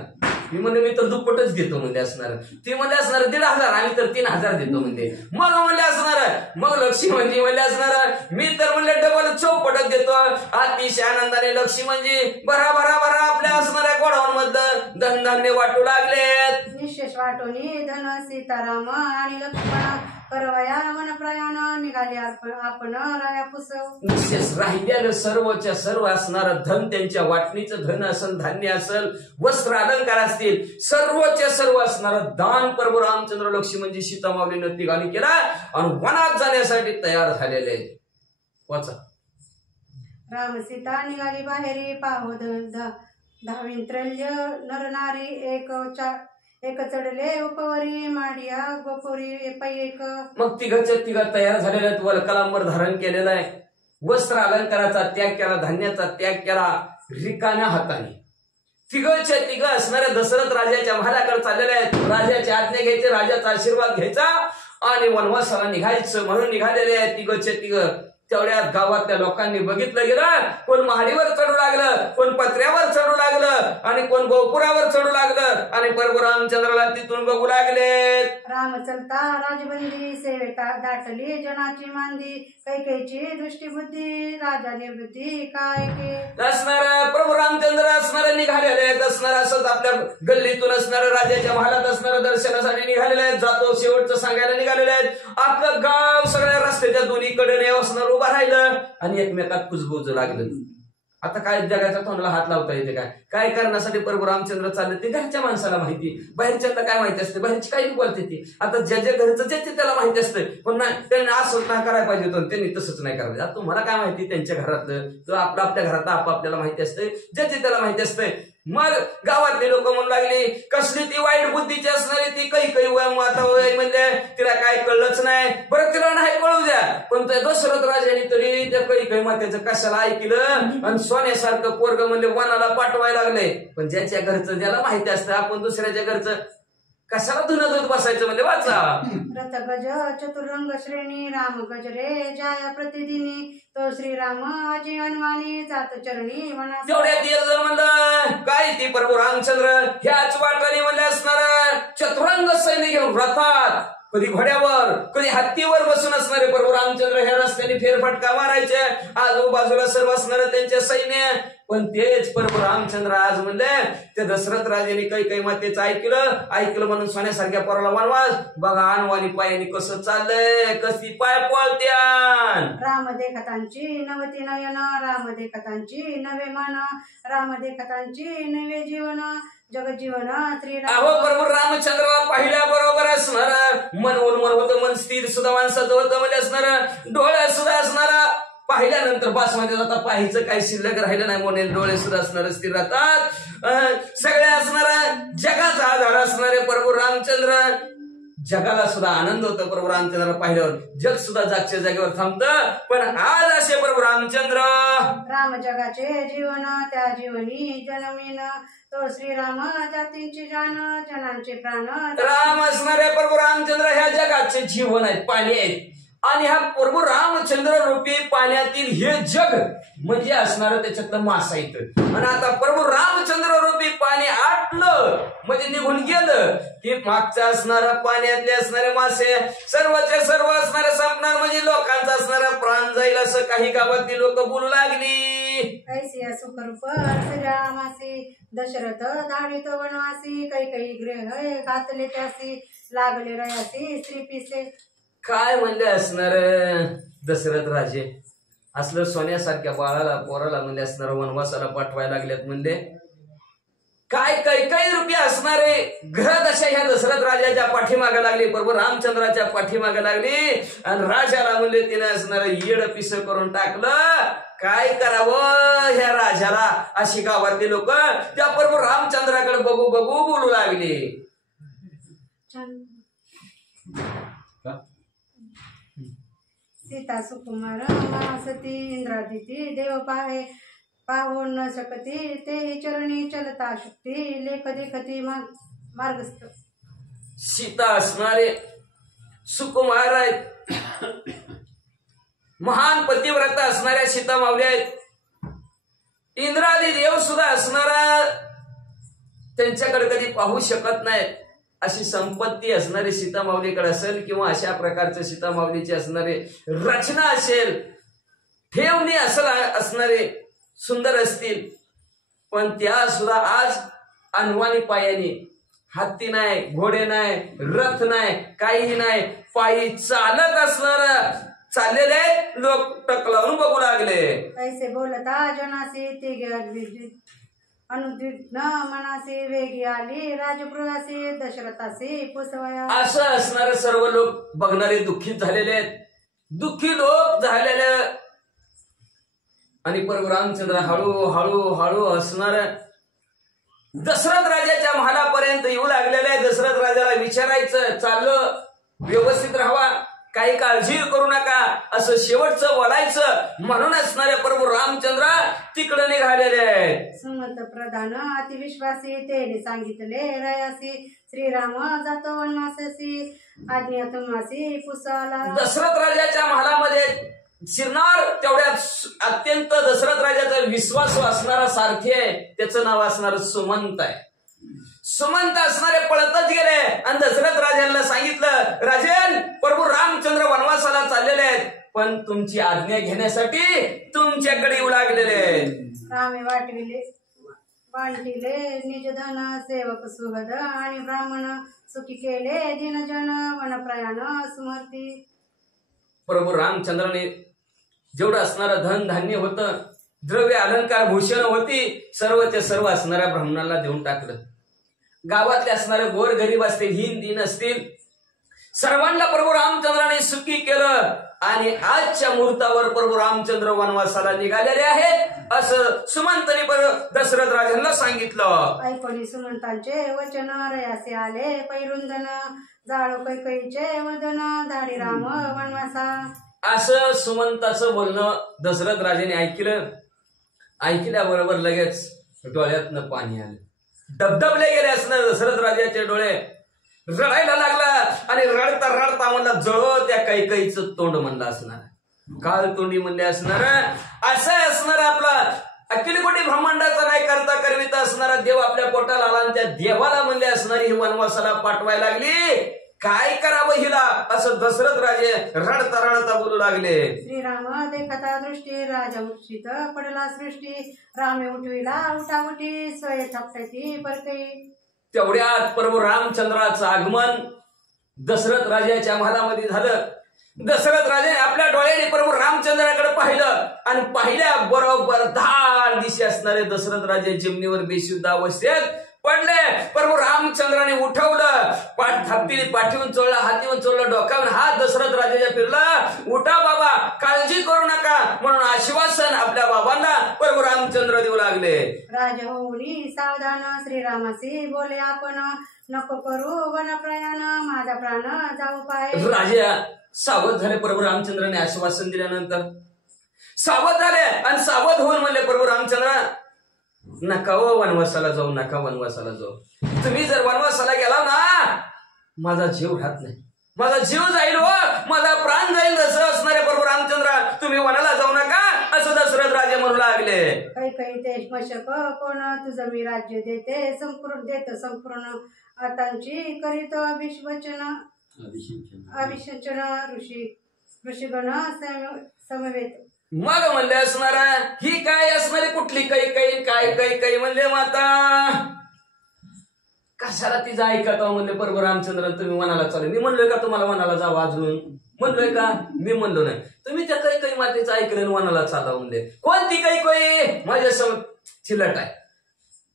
मी म्हणले मी तर दुप्पटच देतो म्हणजे असणार. ती म्हणले असणार 1,500, आम्ही तर 3,000 देतो म्हणजे. मग म्हणले असणार, मग लक्ष्मणजी म्हणले असणार मी तर म्हणले डबल चौपटच देतो. अतिशय आनंदाने लक्ष्मणजी भरा भरा भरा आपल्या असणाऱ्या गोडाऊनमधलं धनधान्य वाटू लागलेत. निशेष वाटोनी धन सीताराम आणि लक्ष्मण करवया मन प्रयाण निघाले आपण राया पुसव. निशेष राहिलेलं सर्वच्या सर्व असणारं धन, त्यांच्या वाटणीचं धन असेल, धान्य असेल, वस्त्र अलंकार असतील, सर्वच्या सर्व असणारं दान प्रभू रामचंद्र लक्ष्मणजी सीतामाऊलीनं तिघांनी केला आणि वनात जाण्यासाठी तयार झालेले आहेत. वाचा. राम सीता निघाली बाहेरी पाहो धावीन त्रल्य नरनारी एक चढले उपवरी माडिया गोपुरी पैक. मग तिघ तयार झालेले आहेत. वलकलांबर धारण केलेलं आहे, वस्त्र अलंकाराचा त्याग केला, धान्याचा त्याग केला, रिकाम्या हाताने तिघ असणाऱ्या दशरथ राजाच्या महालाकडे चाललेले आहेत. राजाची आज्ञा घ्यायची, राजाचा आशीर्वाद घ्यायचा आणि वनवासाला निघायचं म्हणून निघालेले आहेत तिघ. तेवढ्यात गावातल्या लोकांनी बघितलं गेलं, कोण महाडीवर चढू लागलं, कोण पत्र्यावर चढू लागलं आणि कोण गोपुरावर चढू लागलं आणि प्रभू रामचंद्राला तिथून बघू लागले. राम चलता राजबंदी सेवेता दाटली जनाची मांदी कैकेची दृष्टी बुद्धी राजाने बुद्धी काय के. असणार प्रभू रामचंद्र असणारे निघालेले आहेत. असणार असंच आपल्या गल्लीतून असणाऱ्या राजाच्या महालात असणाऱ्या दर्शनासाठी निघालेले आहेत. जातो शेवटचं सांगायला निघालेले आहेत. आपलं गाव सगळ्या रस्त्याच्या दोन्ही कडे असणार उभा राहिलं आणि एकमेकात कुजबुजू लागलं. आता काय जगाच्या तोंडाला हात लावता येते काय करण्यासाठी प्रभू रामचंद्र चालले ते घरच्या माणसाला माहिती, बाहेरच्याला काय माहिती असते, बाहेरची काही बोलते ती. आता ज्या घरचं जे त्याला माहिती असतं, पण त्यांनी असं नाही करायला पाहिजे होतं, त्यांनी तसंच नाही करायला. आता तुम्हाला काय माहिती त्यांच्या घरातलं, तर आपल्या घरात आपल्याला माहिती असतं, ज्याचे त्याला माहिती असतंय. मग गावातली लोक म्हणू लागली कसली ती वाईट बुद्धीची असणारी ती काही माता म्हणजे तिला काय कळलंच नाही. बरं तिला नाही कळू द्या, पण त्या दशरथ राजाने तरी त्या काही मातेचं कशाला ऐकलं आणि सोन्यासारखं पोरग म्हणजे वनाला पाठवायला लागले. पण ज्याच्या घरचं ज्याला माहिती असतं, आपण दुसऱ्याच्या घरचं कशाला धुणं धुत बसायचं म्हणजे. वाचा. रथ गज चतुरंग श्रेणी राम गज रे जाया प्रतिदिनी तो श्रीराम आजी हनुमानी जात चरणी म्हणा. तेवढ्यात येलं म्हणलं काय ती प्रभू रामचंद्र ह्याच वाटाने म्हणले असणार चतुरंग सैनिक घेऊन रथात, कधी घोड्यावर कधी हत्तीवर बसून असणारे प्रभू रामचंद्र ह्या रस्त्याने फेरफटका मारायचे. आजूबाजूला सर्व असणार त्यांचे सैन्य. पण तेच प्रभू रामचंद्र आज म्हणले ते दशरथ राजाने काही मातेचं ऐकलं म्हणून सोन्यासारख्या पोराला वनवास बघा अनवानी पायाने कसं चाललंय, कशी पाय पळत्यान. राम देखतांची नवती नयन राम देखतांची नवे मन राम देखतांची नवे जीवन जगजीवन श्रीराम. प्रभू रामचंद्राला पाहिल्या बरोबर असणार मन उन्मन होतं, मन स्थिर सुद्धा माणसाचं होतं म्हणजे असणार, डोळे सुद्धा असणारा पाहिल्यानंतर बासमध्ये जाता पाहायचं काही शिल्लक राहिलं नाही म्हणून डोळे सुद्धा असणार स्थिर राहतात. सगळे असणारा जगाचा आधार असणारे प्रभू रामचंद्र. जगाला सुद्धा आनंद होतो प्रभू रामचंद्र पाहिल्यावर, जग सुद्धा जागच्या जागेवर थांबतं. पण आज असे प्रभू रामचंद्र राम जगाचे जीवन त्या जीवनी जन्मीन तो श्रीराम जातींची जाण जनांचे प्राण. राम असणारे प्रभू रामचंद्र ह्या जगाचे जीवन आहेत, पाणी आहेत आणि हा प्रभू रामचंद्र रूपी पाण्यातील हे जग म्हणजे असणार त्याच्यातलं मासा येतं. आणि आता प्रभू रामचंद्र रूपी पाणी आटलं म्हणजे निघून गेलं की मागचं असणारं पाण्यातले असणारे मासे सर्वचे सर्व असणारे संपणार म्हणजे लोकांचा असणारा प्राण जाईल असं काही गावातली लोक बोलू लागली. ऐसिया सुखरूप श्रीरामासी दशरथ धाडित वनवासी काही ग्रह घातले त्यासी लागले रयासी स्त्री पिसे. काय म्हणले असणार दशरथ राजे असलं सोन्यासारख्या बाळाला पोराला म्हणजे असणार वनवासाला पाठवायला लागल्यात म्हणजे काय काही रुपये असणारे ग्रह दशा ह्या दशरथ राजाच्या पाठीमागे लागली, प्रभू रामचंद्राच्या पाठीमागे लागली आणि राजाला म्हणजे तिने असणार येड पिस करून टाकलं. काय करावं ह्या राजाला अशी गावातली लोक त्या प्रभू रामचंद्राकडे बघू बोलू लागली. सीता सुकुमार सती इंद्रादिती देव पाहू न शकती ते चरणी चलता शुक्ती लेख देखती मार्गस्थ. सीता असणारे सुकुमार आहेत, महान पतिव्रता असणाऱ्या सीता माऊली आहेत. इंद्रादी देव सुद्धा असणारा त्यांच्याकडे कधी पाहू शकत नाहीत अशी संपत्ती असणारी सीता माऊलीकडे असेल किंवा अशा प्रकारचे सीता माऊलीची असणारे रचना असेल, ठेवणी असणारे सुंदर असतील, पण त्या सुद्धा आज अनवाणी पायाने, हत्ती नाही, घोडे नाही, रथ नाही, काही नाही, पायी चालत असणार चाललेले लोक टक लावून बघू लागले. ऐसे बोलता जनासे ते अनुद्विग्न मनासे वेगी आली राजपुरासे दशरथासे पुसवया. असं असणारे सर्व लोक बघणारे दुःखीत झालेले आहेत, दुःखी लोक झालेले. आणि प्रभू रामचंद्र हळू असणार दशरथ राजाच्या महालापर्यंत येऊ लागलेले आहे. दशरथ राजाला विचारायचं, चाललं व्यवस्थित राहावा, काही काळजी करू नका, असं शेवटचं बोलायचं म्हणून असणारे प्रभू रामचंद्र तिकडे निघालेले आहेत. सुमंत प्रधान अतिविश्वासी तेने सांगितले रयासी श्रीराम जातो वनवासी आज्ञा तुम्हासी पुसाला. दशरथ राजाच्या महालामध्ये शिरणार तेवढ्यात अत्यंत दशरथ राजाचा विश्वास असणारा सारथी आहे, त्याचं नाव असणार सुमंत आहे. सुमंत असणारे पळतच गेले आणि दशरथ राजांना सांगितलं, राजन प्रभू रामचंद्र वनवासाला चाललेले आहेत, पण तुमची आज्ञा घेण्यासाठी तुमच्याकडे येऊ लागलेले आहेत. रामे वाटिले निजधन सेवक सुहद आणि ब्राह्मण सुखी केले दिनजन वनप्रयाण सुमर्ती. प्रभू रामचंद्राने जेवढं असणारं धन धान्य होतं, द्रव्य अलंकार भूषण होती, सर्वचे सर्व असणाऱ्या ब्राह्मणाला देऊन टाकलं. गावातले असणारे गोर गरीब असतील, हीन दीन असतील, सर्वांना प्रभू रामचंद्राने सुखी केलं. आणि आजच्या मुहूर्तावर प्रभू रामचंद्र वनवासाला निघालेले आहेत असं सुमंताने दशरथ राजांना सांगितलं. ऐकोनी सुमंतांचे वचन रयासे आले पैरुंदन जाळो कैकईचे वदन धाडी राम वनवासा. असं सुमंताचं बोलणं दशरथ राजाने ऐकलं. ऐकल्याबरोबर लगेच डोळ्यातनं पाणी आलं, डबडबले गेले असणार दशरथ राजाचे डोळे, रडायला लागला. आणि रडता रडता म्हणला, जळो त्या कैकईचं तोंड म्हणलं असणार, काळ तोंडी म्हणले असणार. असं असणार आपला अखिल कोटी ब्रह्मांडाचा नाही करता करविता असणारा देव आपल्या पोटाला आला आणि त्या देवाला म्हणले असणारी ही वनवासाला पाठवायला लागली. काय करावं हिला असं दशरथ राजे रडता रडता बोलू लागले. श्रीराम देखता दृष्टी राजा उठित पडला सृष्टी रामे उठविला उठाउठी स्वय थपटी परकई. तेवढ्यात प्रभू रामचंद्राचं आगमन दशरथ राजाच्या महालामध्ये झालं. दशरथ राजाने आपल्या डोळ्याने प्रभू रामचंद्राकडे पाहिलं आणि पाहिल्या बरोबर धाड दिशी असणारे दशरथ राजे जमिनीवर बेशुद्ध अवस्थेत पडले. प्रभू रामचंद्राने उठवलं, पाठ थापटीने पाठीवून चोळला, हातीवून चोळलं, डोक्यावरून हात दशरथ राजाच्या फिरला. उठा बाबा, काळजी करू नका म्हणून आश्वासन आपल्या बाबांना प्रभू रामचंद्र देऊ लागले. राजा होऊनी सावधान श्रीरामासी बोले आपण नको करू वन प्रयाण माझा प्राण जाऊ पाय. राजा सावध झाले. प्रभू रामचंद्राने आश्वासन दिल्यानंतर सावध झाले आणि सावध होऊन म्हणले, प्रभू रामचंद्र नका हो वनवासाला जाऊ, नका वनवासाला जाऊ. तुम्ही जर वनवासाला गेला ना, माझा जीव राहत नाही, माझा जीव जाईल हो, माझा प्राण जाईल. जसं असणारे प्रभू रामचंद्र तुम्ही वनाला जाऊ नका असं दशरथ राजे म्हणू लागले. काही ते मशक कोण तुझं मी राज्य देते संपूर्ण देत संपूर्ण आतांची करीत अभिषवचन अभिषेचन ऋषीगण समवेत. मग म्हणले असणार ही काय असणारी कुठली काही म्हणले माता कशाला तिचं ऐकत म्हणले प्रभू रामचंद्र तुम्ही वनाला चालू. मी म्हणलोय का तुम्हाला वनाला जावं अजून? म्हणलोय का? मी म्हणलो नाही. तुम्ही त्या काही मातेचं ऐकलं वनाला चालावं म्हणले. कोणती काही माझ्या समोर चिलट आहे,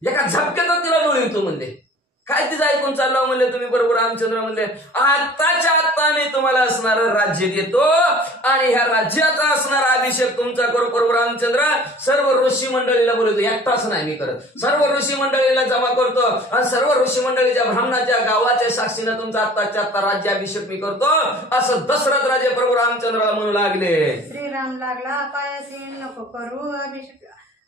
एका झपक्यात तिला डोळे येतो म्हणले. काय तिचं ऐकून चाललं म्हणले तुम्ही प्रभू रामचंद्र म्हणले, आत्ताच्या आत्ता मी तुम्हाला असणार राज्य देतो आणि ह्या राज्याचा असणारा अभिषेक तुमचा करू. प्रभू रामचंद्र सर्व ऋषी मंडळीला बोलवतो, एकटाच नाही मी करत, सर्व ऋषी मंडळीला जमा करतो आणि सर्व ऋषी मंडळीच्या ब्राह्मणाच्या गावाच्या साक्षीनं तुमचा आत्ताच्या आत्ता राज्याभिषेक मी करतो असं दशरथ राजे प्रभू रामचंद्राला म्हणू लागले. श्रीराम लागला पायासी नको करू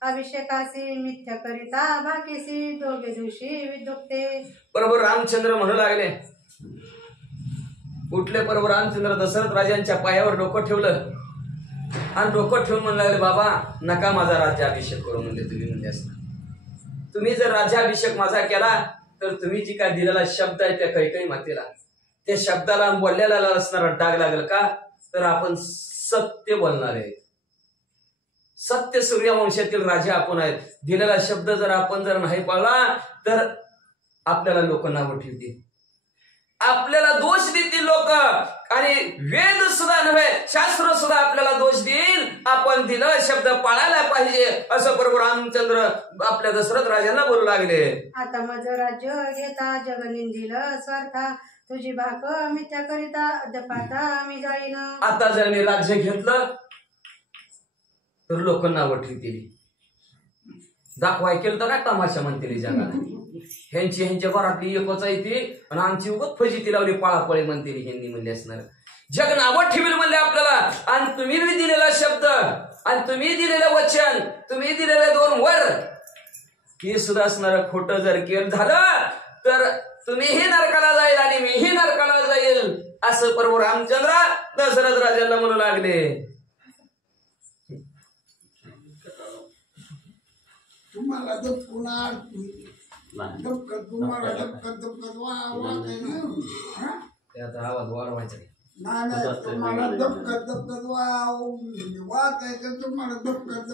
अभिषेकासी मिथ्या करिता बाकीसी दोघे दिवशी विदुक्ते. प्रभू रामचंद्र म्हणू लागले. उठले प्रभू रामचंद्र दशरथ राजांच्या पायावर डोकं ठेवलं आणि डोकं ठेवून म्हणू लागले, बाबा नका माझा राज्याभिषेक करू म्हणले. तुम्ही म्हणले असता, तुम्ही जर राज्याभिषेक माझा केला तर तुम्ही जी काय दिलेला शब्द आहे त्या कैकई मातेला, त्या शब्दाला बोलल्याला असणारा डाग लागेल का? तर आपण सत्य बोलणार आहे. सत्य सूर्यवंशातील राजा आपण आहेत. दिलेला शब्द जर आपण नाही पाळला तर आपल्याला लोक नावं ठेवतील, आपल्याला दोष देतील लोक. आणि वेद सुद्धा नव्हे, शास्त्र सुद्धा आपल्याला दोष देईल. आपण दिलेला शब्द पाळायला पाहिजे असं प्रभू रामचंद्र आपल्या दशरथ राजांना बोलू लागले. आता मज राज्य घेता जग निंदिल स्वार्था, तुझी भाक मिथ्या करिता अद्यपाता मी जाईन. आता जर मी राज्य घेतलं तर लोक नावं ठेवतील, दाखवाय केलं तर काय तमाशा म्हणतील जगाला. ह्यांच्या घरातली एकच आहे ती आणि आमची उगत फजिती लावली पाळापळी म्हणतील ह्यांनी म्हणले असणार. जग नावं ठेवील म्हणले आपल्याला. आणि तुम्ही दिलेला शब्द आणि तुम्ही दिलेलं वचन, तुम्ही दिलेले 2 वर हे सुद्धा असणार खोटं जर केलं झालं तर तुम्हीही नरकाला जाईल आणि मीही नरकाला जाईल असं प्रभू रामचंद्र दशरथ राजांना म्हणू लागले. तुम्हाला पुन्हा तुम्हाला त्याचा आवाज वाढवायचा नाही, तुम्हाला दपकत वाचायचं, तुम्हाला दपकत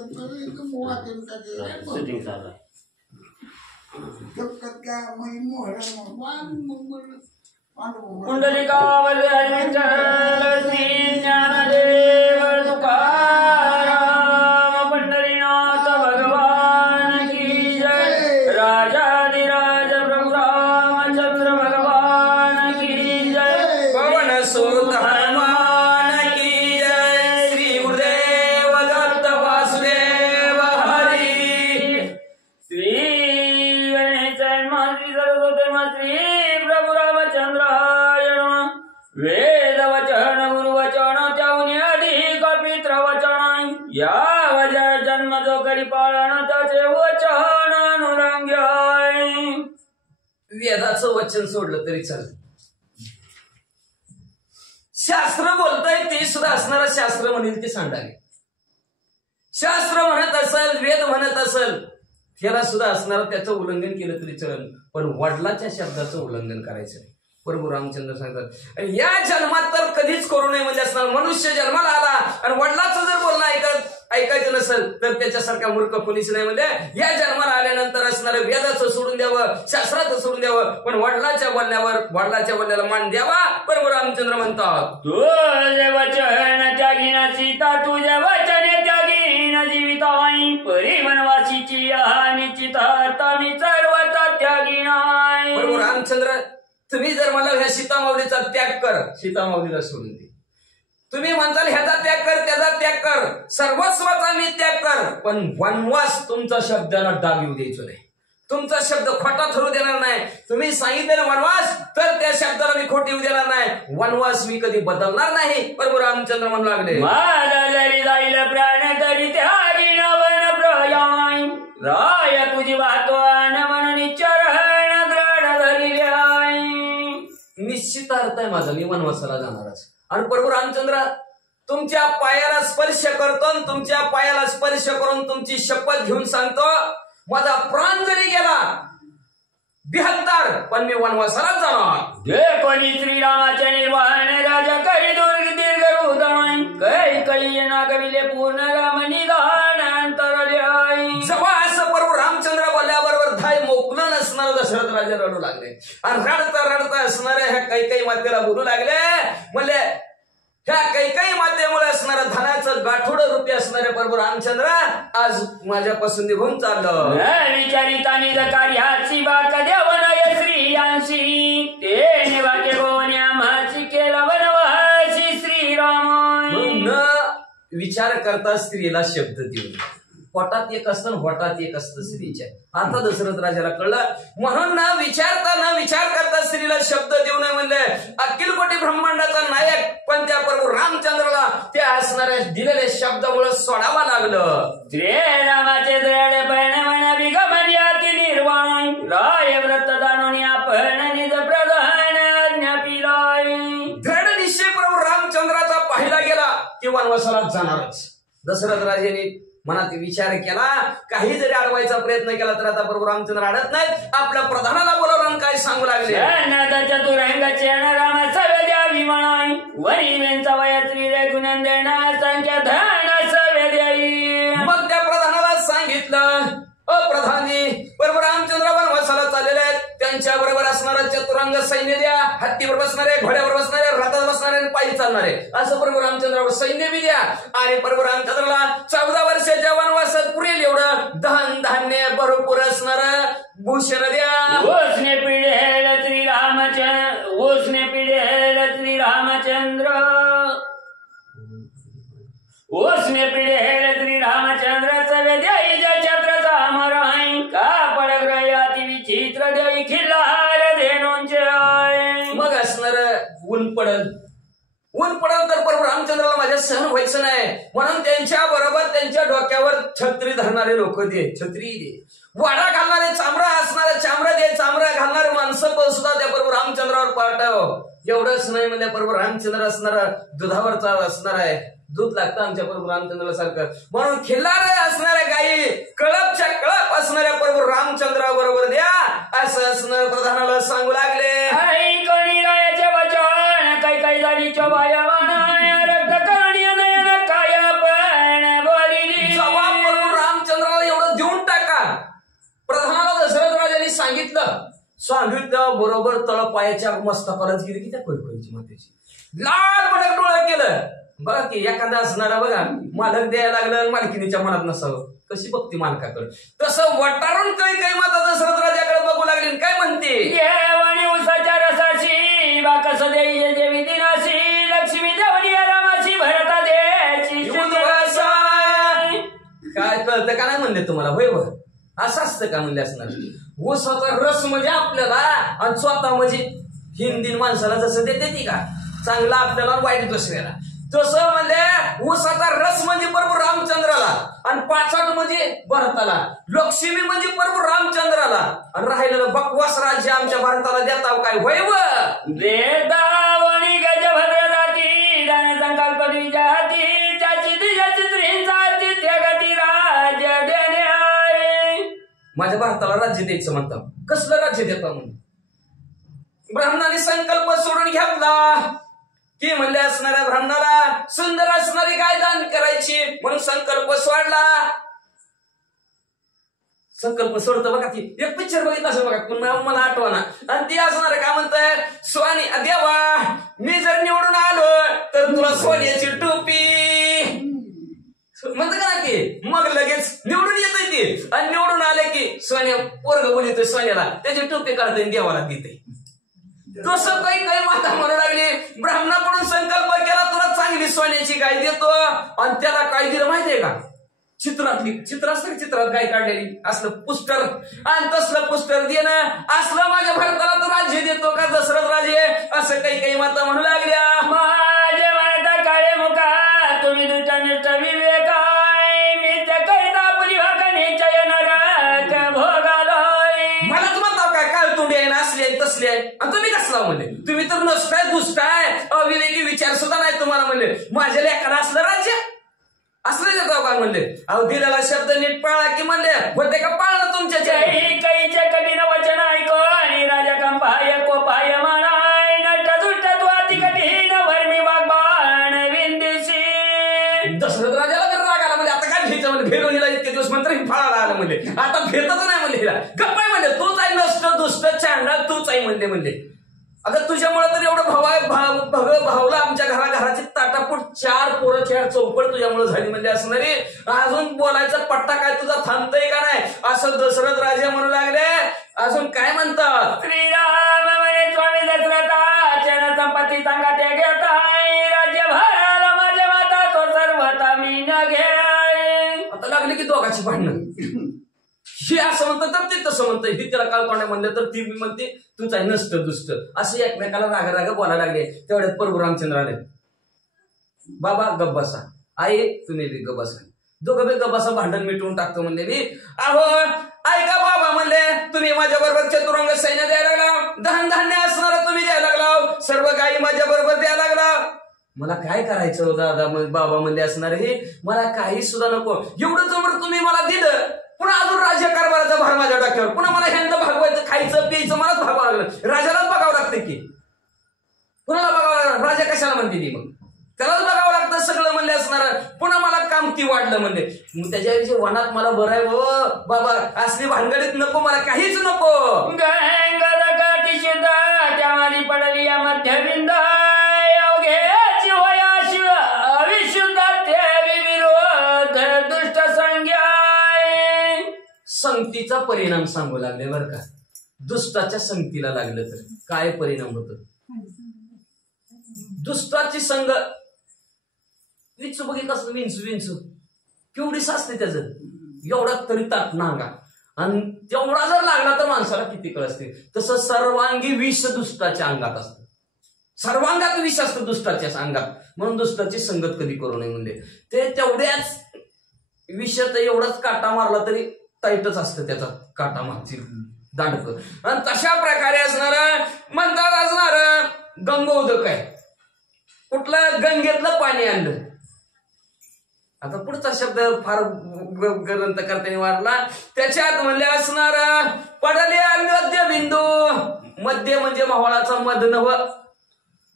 दपकत काय पुंडलिकावले हरिविठ्ठल श्री ज्ञानदेव तुकाराम पंढरीनाथ भगवान की जय. राजाधिराज प्रभु रामचंद्र भगवान की जय. पवन सुत हनुमान की जय. श्री गुरुदेव दत्त वासुदेव हरी. श्री गणेश श्री सरस्वती श्री प्रभु रामचंद्राय नमः. वेद वचन गुरु वचन त्याहून अधिक पित्र वचन, या वजन जन्म जो करी पाळण त्याचे वचन अनुरंग्य. वेदाचं वचन सोडलं तरी चालतं. शास्त्र बोलतंय ते सुद्धा असणारा शास्त्र म्हणेल ते सांडाले. शास्त्र म्हणत असेल, वेद म्हणत असेल, त्याला सुद्धा असणारा त्याचं उल्लंघन केलं तरी चलन, पण वडिलाच्या शब्दाचं उल्लंघन करायचं नाही. प्रभू रामचंद्र सांगतात या जन्मात तर कधीच करू नये म्हणजे असणार. मनुष्य जन्माला आला आणि वडिलाचं जर बोलणं ऐकायचं नसेल तर त्याच्यासारखा मूर्ख कोणीच नाही. म्हणजे या जन्माला आल्यानंतर असणारं वेदाचं सोडून द्यावं, शास्त्राचं सोडून द्यावं, पण वडिलाच्या बोलण्याला मान द्यावा. प्रभू रामचंद्र म्हणतात तुझे वचन त्यागीन सीता, तुझे वचन त्यागीन जीविताई, परी वनवासीची निश्चित मी सर्वता त्यागी नाही. प्रभू रामचंद्र तुम्ही जर मला ह्या सीतामाऊलीचा त्याग कर, सीतामाऊलीला सोडून दे. तुम्ही म्हणताल ह्याचा त्याग कर, त्याचा त्याग कर, सर्वस्वाचा मी त्याग कर, पण वनवास तुमचा शब्दाला डाग येऊ द्यायचो नाही. तुमचा शब्द खोटा ठरू देणार नाही. तुम्ही सांगितलेलं वनवास तर त्या शब्दाला मी खोटी येऊ देणार नाही. वनवास मी कधी बदलणार नाही. प्रभू रामचंद्र म्हणू लागले माझा जरी जाईल प्राण तरी त्यागी वन प्रयाय, राय तुझी वाहतवान म्हणून चरण द्रढ धरिले आहे. निश्चित अर्थ आहे माझा, मी वनवासाला जाणारच. आणि प्रभू रामचंद्र तुमच्या पायाला स्पर्श करतो, तुमच्या पायाला स्पर्श करून तुमची शपथ घेऊन सांगतो, माझा प्राण जरी गेला 72 पण मी वनवासाला जाणार. जे कोणी श्रीरामाचे निर्वाहन राजा करी दुर्ग दीर्घ हृदय, काही नागविले पूर्ण राम निधान अंतरले आहे. जेव्हा असं प्रभू रामचंद्र बोलल्याबरोबर धाय मोकलं नसणार दशरथ राजा रडू लागले. आणि रडता असणाऱ्या ह्या काही मातेला बोलू लागले, म्हणले ह्या काही मातेमुळे असणारं धनाचं गाठोड रूपी असणारे प्रभू रामचंद्र आज माझ्यापासून निघून चाललं. विचारिता निज कार्याची बाक देवनय श्रीयांशी, ते निवाके गोवन्या माची केला वनवासी श्रीराम. न विचार करता स्त्रीला शब्द देऊन पोटात एक असतं होटात एक असतं स्त्रीच्या. आता दशरथ राजाला कळलं, म्हणून न विचार करता स्त्रीला शब्द देऊ नये म्हणले. अखिल कोटी ब्रह्मांडाचा नायक पण त्या प्रभू रामचंद्राला त्या असणाऱ्या दिलेल्या शब्दामुळे सोडावं लागलं. श्रीरामाचे दृढ पण विगमर्याती निर्वाण, राय व्रत जाणून आपण निज प्रधान आज्ञा पिलाय. दृढ निश्चय प्रभू रामचंद्राचा पाहिला गेला किंवा वनवासाला जाणारच. दशरथ राजेने मनात विचार केला, काही जरी अडवायचा प्रयत्न केला तर आता प्रभू रामचंद्र अडत नाहीत. आपल्या प्रधानाला बोलावून काय सांगू लागले, चतुरंगाचे रामाचा वेद्यावी म्हणाई वरी वेंचा वयत्री रे गुणंदेना संख्या धन सवेद्याई. मग त्या प्रधानाला सांगितलं, प्रधानी प्रभू रामचंद्र वनवासाला चाललेले आहेत, त्यांच्या बरोबर असणारं चतुरंग सैन्य द्या. हत्तीवर बसणारे, घोड्यावर बसणारे, रथावर बसणारे आणि पायी चालणारे असं प्रभू रामचंद्रावर सैन्य बी द्या. आणि प्रभू रामचंद्राला 14 वर्षाच्या वनवासात पुरेल एवढं धन धान्य भरपूर असणार भूषण द्या. ओसने पिढेल श्रीरामचंद्र, ओसने पिढेल श्रीरामचंद्र, ओसने पिढेल श्रीरामचंद्र सवेद्याई छत्रचा अमर आहे का पडग्रयाती विचित्र देई खिल्लार धेनूंचे. मग असणार ऊन पडल, ऊन पडल तर प्रभू रामचंद्राला माझ्या सहन व्हायचं नाही, म्हणून त्यांच्या बरोबर त्यांच्या डोक्यावर छत्री धरणारे लोक दे, छत्री दे. वाडा घालणारे, चामडा असणारे चामडा दे, चामडा घालणारे माणसं पण सुद्धा त्या प्रभू रामचंद्रावर पाठव. एवढंच नाही म्हणजे प्रभू रामचंद्र असणारा दुधावरचा असणार आहे, दूध लागतं आमच्या प्रभू रामचंद्राला सारखं, म्हणून खिल्लारे असणाऱ्या गायी, कळपच्या कळप असणाऱ्या प्रभू रामचंद्रा बरोबर द्या असं असणार प्रधानाला सांगू लागले. काही गाडीच्या बाया रक्त करणी नयन काय पण बोलिली. जबाब प्रभू रामचंद्राला एवढं देऊन टाका. प्रधानाला दशरथ राजांनी सांगितलं बरोबर तळपायाच्या मस्तकालाच गेली की त्या कोयकोईची मातेची लाल भडक डोळं केलं. बघा की एखादा असणारा बघा मालक द्यायला लागलं, मालकिनीच्या मनात नसावं, कशी बघती मालकाकडे, तसं वटारून काही माता दशरथ राजाकडे बघू लागली. काय म्हणते, देवणी उसाच्या रसाची बाकस देई देवी दिनाशी लक्ष्मी देवणी रामाची भरता द्यायची. काय कळतं का नाही म्हणले तुम्हाला, होय बघ असं असतं का म्हणले असणार. ऊसाचा रस म्हणजे आपल्याला आणि स्वतः म्हणजे हिंदी माणसाला जसं देते ती का चांगला आपल्याला वाईट दुसऱ्याला, तसं म्हणजे ऊसाचा रस म्हणजे प्रभू रामचंद्राला आणि पाचाट म्हणजे भरताला, लक्ष्मी म्हणजे प्रभू रामचंद्राला आणि राहिलेलं बकवास राज्य आमच्या भारताला देता काय, होय व देतावणी गजभद्र जाती दान संकल्प द्विजाती चाची दिजाची त्रिंचाची त्यागती राज्य देणे आहे. माझ्या भारताला राज्य द्यायचं म्हणतात, कसलं राज्य देता म्हणून. ब्राह्मणाने संकल्प सोडून घेतला की म्हणले असणाऱ्या ब्राह्मणाला सुंदर असणारी गाय दान करायची, म्हणून संकल्प सोडला. संकल्प सोडतो बघा ती एक पिक्चर बघितलं असं बघा, पुन्हा मला आठवना, आणि ती असणार काय म्हणताय, स्वानी देवा मी जर निवडून आलो तर तुला सोन्याची टोपी म्हणत का की, मग लगेच निवडून येतोय ती आणि निवडून आले की सोन्या पोरग बोलतोय सोन्याला त्याची टोपी काढतोय देवाला देते. तसं काही माता म्हणू लागली, ब्राह्मणाकडून संकल्प केला तुला चांगली सोन्याची गाय देतो आणि त्याला काय दिलं माहितीये का, चित्र असतं चित्रात गाय काढलेली असलं पुस्टर, आणि तसलं पुस्टर देणं असलं माझ्या भारताला तो राज्य देतो का दशरथ राजे, असं काही माता म्हणू लागल्या. माझे म्हणता काळे मुका तुम्ही दुष्टनिष्ठ विवेकाय मी त्या करिता आपली निश्चय नरक भोगालोय. मलाच म्हणता काय काळ तोंडी आहे ना, असली आहे तसली आहे, आणि तुम्ही कसला म्हणले, तुम्ही तर नसताय दुष्टाय अविवेकी विचार सुद्धा नाही तुम्हाला म्हणले. माझ्या लेखाला असलं राज्य असलं देतो काय म्हणले, अहो दिलेला शब्द नीट पाळा की म्हणले, होते का पाळलं तुमच्या कैचे कठीण वचन ऐको आणि राजा कंपाय कोपाय म्हणाय नट दुष्ट तू अति कठीण वर्मी बागबाण विंदिशी. दशरथ राजाला तर राग आला म्हणजे आता काय घ्यायचं म्हणजे, भेरून हिला इतके दिवस मंत्र फळाला आलं म्हणजे, आता भेटत नाही म्हणले हिला, गप्पाय म्हणले तूच आहे नष्ट दुष्ट चांगला तूच आहे म्हणले. अगं तुझ्यामुळे तर एवढं भावला आमच्या घराची ताटापूट 4 पोरं 4 चौपट तुझ्यामुळे झाली म्हणजे असणारी, अजून बोलायचा पट्टा काय तुझा थांबतोय का नाही असं दशरथ राजे म्हणू लागले. अजून काय म्हणतात, श्रीराम म्हणे स्वामी दशरथा संपत्ती सांगा ते घेताय राज्य भराला माझ्या माता तो सर्वता मी न घे. आता लागले की दोघाची भांडणं, हे असं म्हणतं तर ते तसं म्हणतं, हे त्याला काल कोणा म्हणलं तर ती मी म्हणते तूच आहे नष्ट दुष्ट, असे एकमेकाला रागा बोलायला लागले. तेवढ्यात प्रभू रामचंद्र आले, बाबा गब्बासा आई तुम्ही बी गब्बासा, दोघं बी गब्बासा भांडण मिटवून टाकतो म्हणले मी. अहो ऐका बाबा म्हणले, तुम्ही माझ्या बरोबर चतुरंग सैन्य द्यायला लागला, धन धान्य असणार तुम्ही द्यायला लागला, सर्व गायी माझ्या बरोबर द्यायला लागला, मला काय करायचं हो दादा बाबा म्हणले असणार हे मला काही सुद्धा नको एवढं जमर तुम्ही मला दिलं पुन्हा अजून राज्य कारभाराचा भार माझ्या डोक्यावर पुन्हा मला ह्यांना भागवायचं खायचं प्यायचं मलाच भागावं लागलं राजालाच बघावं लागतं की कुणाला बघावं लागलं राजा कशाला म्हणते ती मग त्यालाच बघावं लागतं सगळं म्हणले असणार पुन्हा मला कामती वाढलं म्हणले मग त्याच्याविषयी वनात मला बरं आहे हो बाबा असली भानगडीत नको मला काहीच नको त्यामध्ये पडली या मध्यबिंद संगतीचा परिणाम सांगू लागले बरं का दुष्टाच्या संगतीला लागलं तर काय परिणाम होतो दुष्टाची संग विंचू बघितलं असतं विंचू केवढी साचते त्याचं एवढा तरी ताट नांगा आणि तेवढा जर लागला तर माणसाला किती कळ असते तसं सर्वांगी विष दुष्टाच्या अंगात असतं सर्वांगात विष असतं दुष्टाच्या अंगात म्हणून दुष्टाची संगत कधी करू नये म्हणजे ते तेवढ्याच विषात एवढाच काटा मारला तरी टाईटच असतं त्याचा काटा मागची दांडक आणि तशा प्रकारे असणार म्हणतात असणार गंगोदक आहे कुठलं गंगेतलं पाणी आणलं आता पुढचा शब्द फार ग्रंथ करताना वाढला त्याच्यात म्हणले असणार पडले मध्य बिंदू मध्य म्हणजे मावळाचा मध नव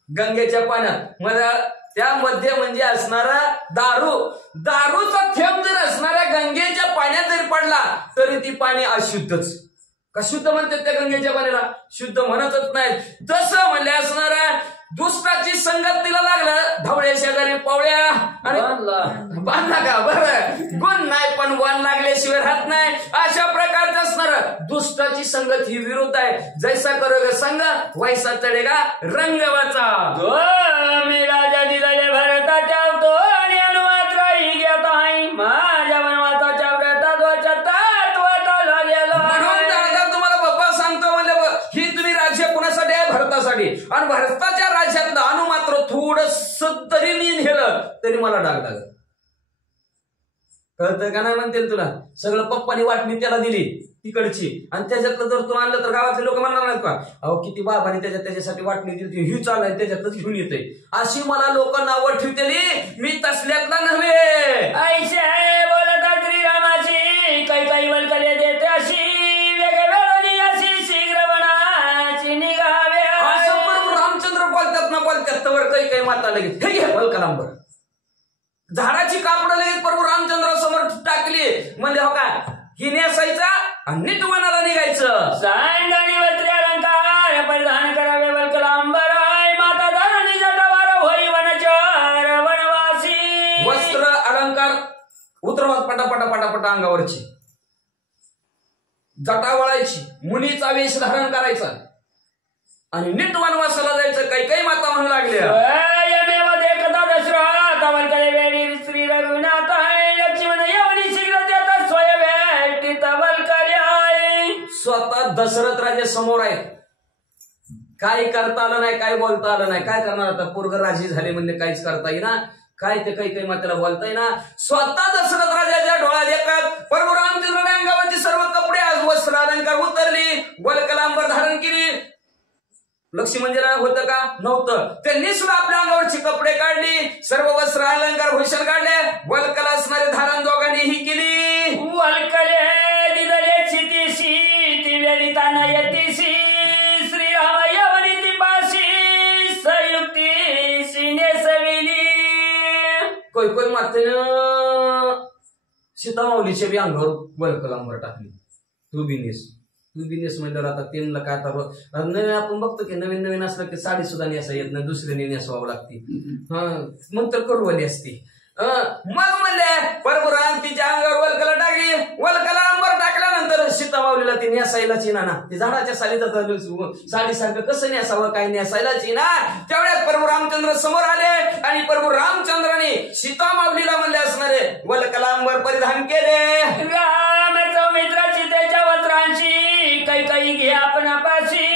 गंगेच्या पाण्यात त्या मध्ये म्हणजे असणारा दारूचा थेंब जर असणाऱ्या गंगेच्या पाण्यात जरी पडला तरी ती पाणी अशुद्धच का शुद्ध म्हणतात त्या गंगेच्या पाण्याला शुद्ध म्हणतच नाही तसं म्हणले असणारा दुष्टाची संगत तिला लागलं धावड्या शेजारी पावळ्या आणि बांधला का बरं गुण नाही पण वन लागल्याशिवाय राहत नाही अशा प्रकारचं असणार दुष्टाची संगत ही विरुद्ध आहे जैसा करोगे संग वैसा चढेगा रंग वाचा मी राजा दिलेले भरताच्या आणि अनुवाद राही घेत आहे माझ्या वनवासाच्या व्रतात म्हणून दादा तुम्हाला बाप्पा सांगतो म्हणले ही तुम्ही राज्य कुणासाठी आहे भरतासाठी आणि भरताच्या राज्यातलं अनु मात्र थोडस तरी मी नेलं तरी मला डाग लागला कळतं का नाही म्हणते तुला सगळं पप्पानी वाटणी त्याला दिली तिकडची आणि त्याच्यातलं जर तू आणलं तर गावातले लोक म्हणणार नाहीत का अहो किती बाबाने त्याच्यासाठी वाटणी दिली ही चालय त्याच्यातच घेऊन येते अशी मला लोक नावं ठेवतेली मी तसल्यातला नव्हे ऐशे बोलत श्रीरामाची काही वलकले देते अशी वेगवेगळी अशी शीघ्र बनाची निघावे असं पण रामचंद्र बोलतात ना बोलतात तर काही माता लगेच हे घे बलकलांबर झाडाची कापडं लगेच प्रभू रामचंद्रासमोर टाकली म्हणजे हो का ही नेसायचा आणि नीट वनाला निघायचं सांडणी वस्त्रे अलंकार परिधान करावे बलकलांबर माता धरणी जटावार होई वनचर वनवासी वस्त्र अलंकार उतरवा पटापटा अंगावरची जटा वळायची मुलीचा वेश धारण करायचा आणि नीट वनवासाला जायचं काही माता म्हणू लागल्या श्री रघुनाथ लक्ष्मण येवनी शीघ्र देतात स्वतः दशरथ राजे समोर आहेत काही करता आलं नाही काय बोलता आलं नाही काय करणार आता पोरग राजी झाले म्हणजे काहीच करता येईना काय ते काही मात्र बोलता येईना स्वतः दशरथ राजाच्या डोळ्यात येतात प्रभू रामचंद्राने अंगावरची सर्व कपडे आज वस्त्र अलंकार उतरली वलकलांबर धारण केली लक्ष्मणजीला होतं का नव्हतं त्यांनी सुद्धा आपल्या अंगावरची कपडे काढली सर्व वस्त्र अलंकार भूषण काढले वलकला असणारे धारण दोघांनीही केली वलकले दिदले क्षितीशी तिवेलिताना यतीशी श्रीराम यवनी तिपाशी संयुक्तीशी नेसविली कोई मातेनं सीतामाऊलीच्या बी अंगावर वलकलांबर टाकली तू बिनेस म्हणल्यावर आता तीनला काय आता नवीन आपण बघतो की नवीन असलं की साडी सुद्धा नेसा येत नाही दुसऱ्याने नेसवावं लागते मग तर करुवाली असते मग म्हणले परभुराम तिच्या अंगावर वलकला टाकली वलकला अंगावर टाकल्यानंतर सीतामाऊलीला ती नेसायलाच येणार ना ती झाडाच्या साडीसारखं कसं नेसावं काय नेसायलाच येणार त्यावेळेस प्रभू रामचंद्र समोर आले आणि प्रभू रामचंद्राने सीतामाऊलीला म्हणले असणारे वलकला अंगावर परिधान केले मित्राची त्याच्या वस्त्रांची काही घे आपण पाशी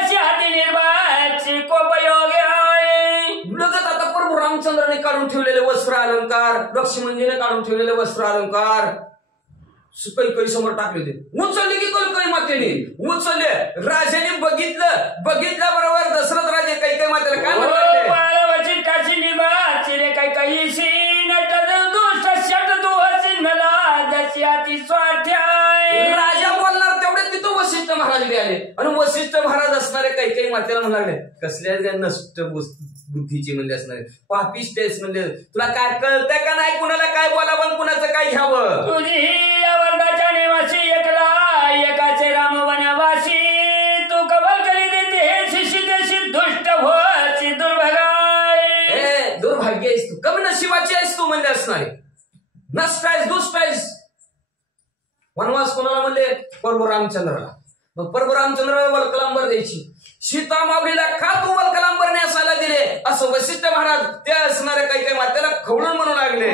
देशी हाती निर्माची कोपयोग लगत आता प्रभू रामचंद्राने काढून ठेवलेले वस्त्र अलंकार लक्ष्मणजीने काढून ठेवलेले वस्त्र अलंकार कैकई समोर टाकले होते. उचलले की कैकई मातेने उचलले. राजाने बघितल्याबरोबर दशरथ राजे कैकई मातेला काय म्हणले, बाळाची काशी निभा चिरे कैकईशी नट दुष्ट शट तू हसी मला जशी अति स्वार्थी आहे. राजा बोलणार तेवढे तिथं वशिष्ठ महाराज बी आले आणि वशिष्ठ महाराज असणारे कैकई मातेला म्हणू लागले, कसल्या नष्ट बुद्धीची म्हणजे असणारे पापिष्ट आहेस म्हणजे, तुला काय कळतंय का नाही, कुणाला काय बोलावं कुणाचं काय घ्यावं. तुझी आवडताच्या निवासी एकला एकाचे राम वनवासी तू कबल करी देते हे शिशी देशी दुष्ट होची दुर्भगाय. दुर्भाग्य आहेस तू, कमी नशिबाची आहेस तू म्हणजे असणारे, नष्ट आहेस दुष्ट आहेस. वनवास कोणाला म्हणले, प्रभू रामचंद्राला. मग प्रभू रामचंद्राला वल्कलांबर द्यायची. सीता माऊलीला का तू वल्कलांबर न्यासाला दिले असं वशिष्ठ महाराज त्या असणाऱ्या काही मातेला खवळून म्हणू लागले.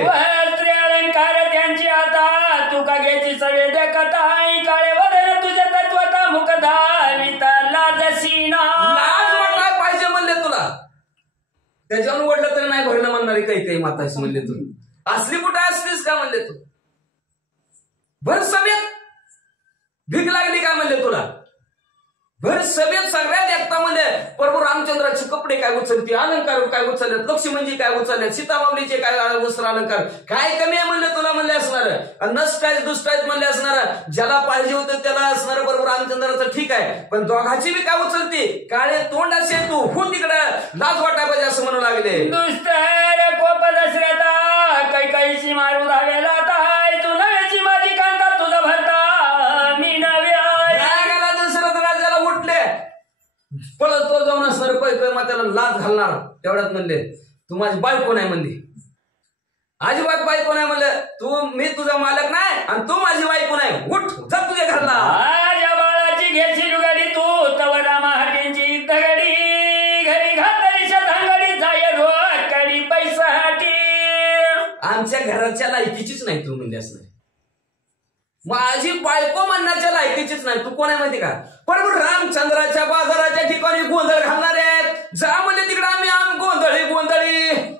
स्त्री अलंकार त्यांची आता तू का घ्यायची सवे देखता काळे वदन तुझ्या तत्वता मुख धाविता लाजसी ना. लाज वाटायला पाहिजे म्हणले तुला, त्याच्यावर ओढलं तरी नाही भरलं म्हणणारी काही माताशी म्हणले तू. असली कुठे असलीस का म्हणले तू, भर सभेत भीक लागली काय म्हणले तुला. भर सभेत सगळ्यात एकता म्हणले प्रभू रामचंद्राचे कपडे काय उचलते, अलंकार काय उचलले, लक्ष्मणजी काय उचलले, सीतामाऊलीचे काय वस्त्र अलंकार काय कमी आहे म्हणले तुला म्हणले असणार. नष्ट आहेत दुष्ट आहेत म्हणले असणार. ज्याला पाहिजे होतं त्याला असणार प्रभू रामचंद्राचं ठीक आहे, पण दोघाची बी काय उचलते, काळे तोंड असेल तू हो तिकडे, लाज वाटाय पाहिजे असं म्हणू लागले. दुष्ट कोप दसऱ्याता कैकईशी मारू धावेला तू नव्याची माझी कांता तुझा भरता मी नव्या. रागाला दशरथ राजाला उठले, पळत तो जाऊन असणार कैकई मातेला लाज घालणार. तेवढ्यात म्हणले तू माझी बायको नाही म्हणली, अजिबात बायको नाही म्हणले, तू मी तुझा मालक नाही आणि तू माझी बायको नाही, उठ जा तुझ्या घरला. माझ्या बाळाची घ्यायची लुगाडी तू तव रामा हाटींची दगडी घरी घातली शतांगडी जाय रोकडी पैसासाठी. आमच्या घराच्या लायकीचीच नाही तू म्हणजे असणार, माझी बायको म्हणण्याच्या लायकीचीच नाही तू. कोण आहे माहिती का, प्रभू रामचंद्राच्या बाजाराच्या ठिकाणी गोंधळ घालणारे आहेत. जा म्हणजे तिकडे आम्ही गोंधळी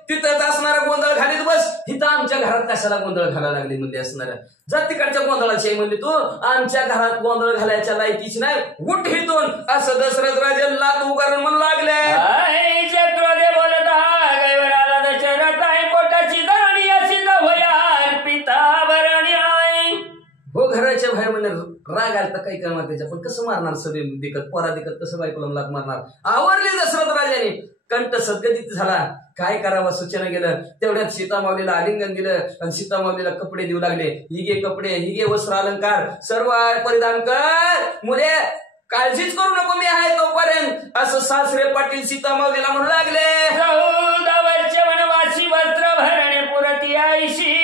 तिथंच असणारा गोंधळ घालीत बस, इथं आमच्या घरात कशाला गोंधळ घालायला लागली म्हणजे असणाऱ्या. जा तिकडच्या गोंधळाची आहे म्हणजे तू, आमच्या घरात गोंधळ घालायच्या लायकीची नाही, उठ हितून असं दशरथ राजा लात उगारून म्हणू लागले. क्रोधे बोलत गैवर आला दशरथ आहे पोटाची धरणी अशी होया पिता भरणी आहे. हो घराच्या बाहेर म्हणजे राग आलता काही काय त्याच्या, पण कसं मारणार सगळे दिकत पोरा दिकत, कसं बायकोला लाग मारणार. आवरली दशरथ राजाने, कंठ सद्गतीत झाला. काय करावं सूचना गेलं. तेवढ्यात सीतामाऊलीला आलिंगन दिलं आणि सीतामाऊलीला कपडे देऊ लागले. ही घे कपडे, ही घे वस्त्र अलंकार, सर्व परिधान कर, मुले काळजीच करू नको मी आहे तोपर्यंत असं सासरे पाटील सीतामाऊलीला म्हणू लागले. 14 वर्ष वनवासी वस्त्र भरणे पुरती आईशी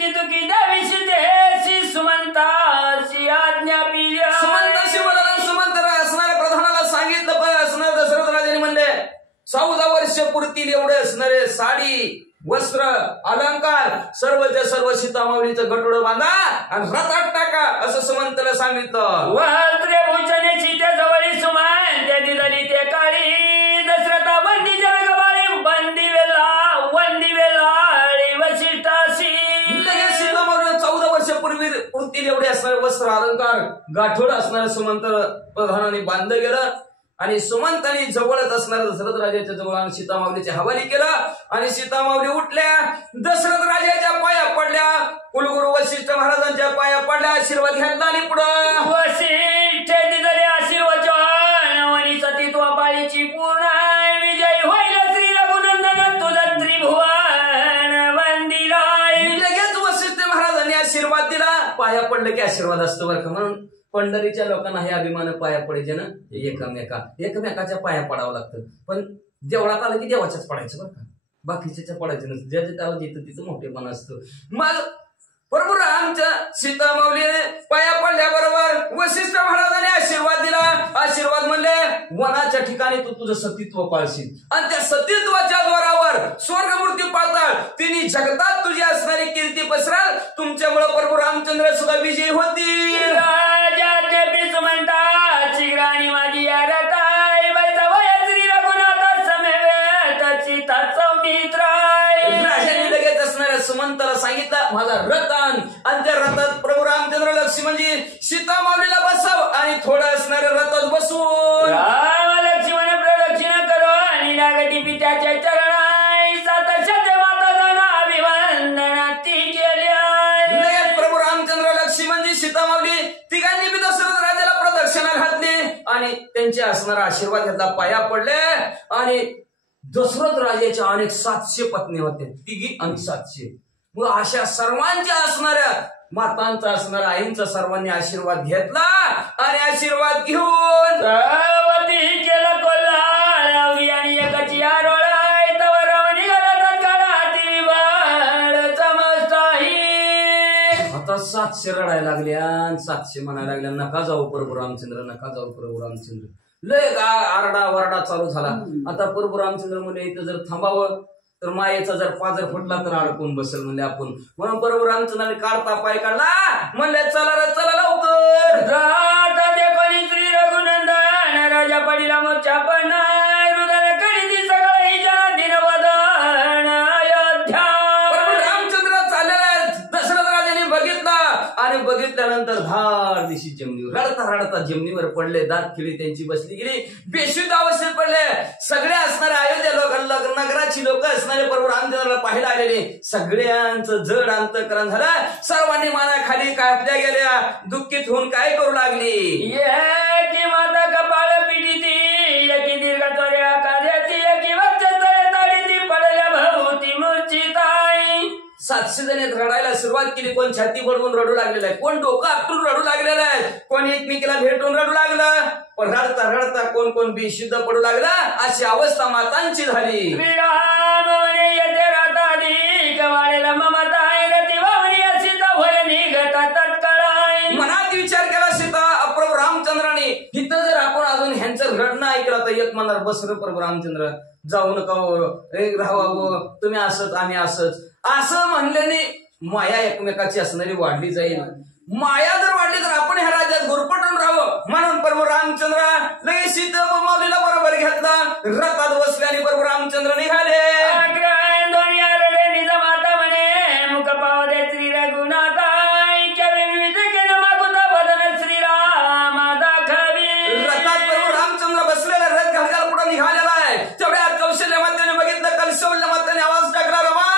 तितुकी द्यावीशी देशी सुमंताची आज्ञा पिल्या. सुमंताशी बोलायला सुमंत असणाऱ्या प्रधानाला सांगितलं, पण असणार दशरथ राजाने म्हणले 14 वर्ष पुरतील एवढे असणारे साडी वस्त्र अलंकार सर्वच्या सर्व सीतामाऊलीचं गटोडं बांधा आणि रथात टाका असं सुमंतला सांगितलं. वस्त्रे भूषणे सीते जवळी सुमन ते दिलली ते काळी दशरथा वंदी जगबाळी वंदी वेलाळी वशिष्ठाशी. लगेच सीतामाऊलीला 14 वर्ष पुरतील एवढे असणारे वस्त्र अलंकार गाठोड असणारे सुमंत प्रधानाने बांधलं गेलं आणि सुमंतांनी जवळच असणाऱ्या दशरथ राजाच्या जवळ सीतामाऊलीच्या हवाली केलं आणि सीतामाऊली उठल्या, दशरथ राजाच्या पाया पडल्या, कुलगुरू वशिष्ठ महाराजांच्या पाया पडल्या, आशीर्वाद घेतला आणि पुढं वशिष्ठ दिले आशीर्वचन वनी सतीत्व पाळीची पूर्ण विजय होईल श्री रघुनंदन तुझा त्रिभुवन वंदिलाय. लगेच वशिष्ठ महाराजांनी आशीर्वाद दिला. पाया पडलं की आशीर्वाद असतो बरं का, म्हणून पंढरीच्या लोकांना हे अभिमान पाया पडायचे ना, एकमेकाच्या पाया पडावं लागतं. पण देवळात आलं की देवाच्याच पडायचं बरं का, बाकीच्या पडायचं नसतं. ज्याच्या त्याला जिथं तिथं मोठेपणा असतं. मग बरोबर आमच्या सीतामाऊलीने पाया पडल्याबरोबर वशिष्ठ महाराजांनी आशीर्वाद दिला. आशीर्वाद म्हणले वनाच्या ठिकाणी तू तुझं सतीत्व पाळशील आणि त्या सतीत्वाच्या द्वारावर स्वर्गमूर्ती पाळताळ तिने जगतात तुझी असणारी कीर्ती पसराल. तुमच्यामुळे प्रभू रामचंद्र सुद्धा विजयी होतील. म्हणताची राणी माझी रताय बैता वया श्री रघुनाथ समेत राजाने लगेच असणाऱ्या सुमंताला सांगितलं माझा रथ आण आणि त्या रथात प्रभू रामचंद्र लक्ष्मणजी सीता माऊलीला बसव आणि थोडं असणाऱ्या रथात बसून राम लक्ष्मण प्रदक्षिणा करो आणि लागती पित्याच्या चरणाय सातशाचे माता जाणा अभिवंदना ती केल्या लगेच प्रभू रामचंद्र लक्ष्मणजी सीता माऊली तिघांनी बी दशरथ राजाला प्रदक्षिणा घातली आणि त्यांचे असणारा आशीर्वाद घेतला, पाया पडले. आणि दशरथ राजाच्या अनेक 700 पत्नी होत्या, तिघी आणि 700. मग अशा सर्वांच्या असणाऱ्या मातांचा असणाऱ्या आईंचा सर्वांनी आशीर्वाद घेतला आणि आशीर्वाद घेऊन सावती केला कोल्हाळ आणि एकाची आरोळाय तव राम निघाला तत्काळ ती बाळ समजताही. आता 700 रडायला लागल्या आणि 700 म्हणायला लागल्या, नका जाऊ प्रभू रामचंद्र, नका जाऊ प्रभू रामचंद्र. लय आरडा वरडा चालू झाला. आता प्रभू रामचंद्र म्हणले इथं जर थांबावं तर मायेचा जर पाजर फुटला तर अडकून बसेल म्हणले आपण. म्हणून प्रभू रामचंद्राने काढता पाय काढला, म्हणले चला रे चला लवकर. जाता ते कोणी श्री रघुनंदन राजा पडिला मोर्चा पण हृदय करीती सगळं हिच्या दिनवदन अयोध्या. प्रभू रामचंद्र चाललेला आहे. दशरथ राजाने बघितला आणि बघितल्यानंतर धाड दिशी जमिनीवर रडता रडता जमिनीवर पडले. दात खिळी त्यांची बसली गेली, बेशुद्ध अवस्थेत पडले. सगळे असणारे अयोध्या लोक, नगराची लोक असणारे प्रभू रामचंद्राला पाहायला आलेले सगळ्यांचं जड अंतःकरण झालं. सर्वांनी माना खाली कापल्या गेल्या, दुःखित होऊन काय करू लागली. एकी माता कपाळ पिटीती, एकी दीर्घ त्वऱ्या कार्याची, एकी वक्षस्थळे ताडीती पडल्या भोवती मूर्छिताई. 700 जणी रडायला सुरुवात केली. कोण छाती बडवून रडू लागलेलं आहे, कोण डोकं आपटून रडू लागलेलं आहे, कोण एकमेकीला भेटून रडू लागलं. पण रडता रडता कोण कोण बेशुद्ध पडू लागला. अशी अवस्था मातांची झाली. श्रीराम म्हणे येथे रातादी गवाळेला ममता रती वावरी सीता भय निघता तत्काळ. मनात विचार केला सीता प्रभू रामचंद्राने, इथं जर आपण अजून ह्यांचं रडणं ऐकलं तर एक मनावर बसलं प्रभू रामचंद्र, जाऊ नका राहावं तुम्ही असंच आम्ही असंच. असं म्हणल्याने माया एकमेकाची असणारी वाढली जाईल. माया जर वाढली तर आपण ह्या राज्यात गुरपटून राहावं. म्हणून प्रभू रामचंद्र लगेच सीता माऊलीला बरोबर घेतला, रथात बसले आणि प्रभू रामचंद्र निघाले. दोन्ही आरडे निज माता म्हणे मुख पाव दे श्री रघुनाथा विविध केलं मागुता वदन श्रीराम दाखवी. रथात प्रभू रामचंद्र बसलेला, रथ घालघाल पुढे निघालेला आहे. तेवढ्या कौशल्य मात्याने बघितलं, कौशल्य मात्याने आवाज टाकला, रमा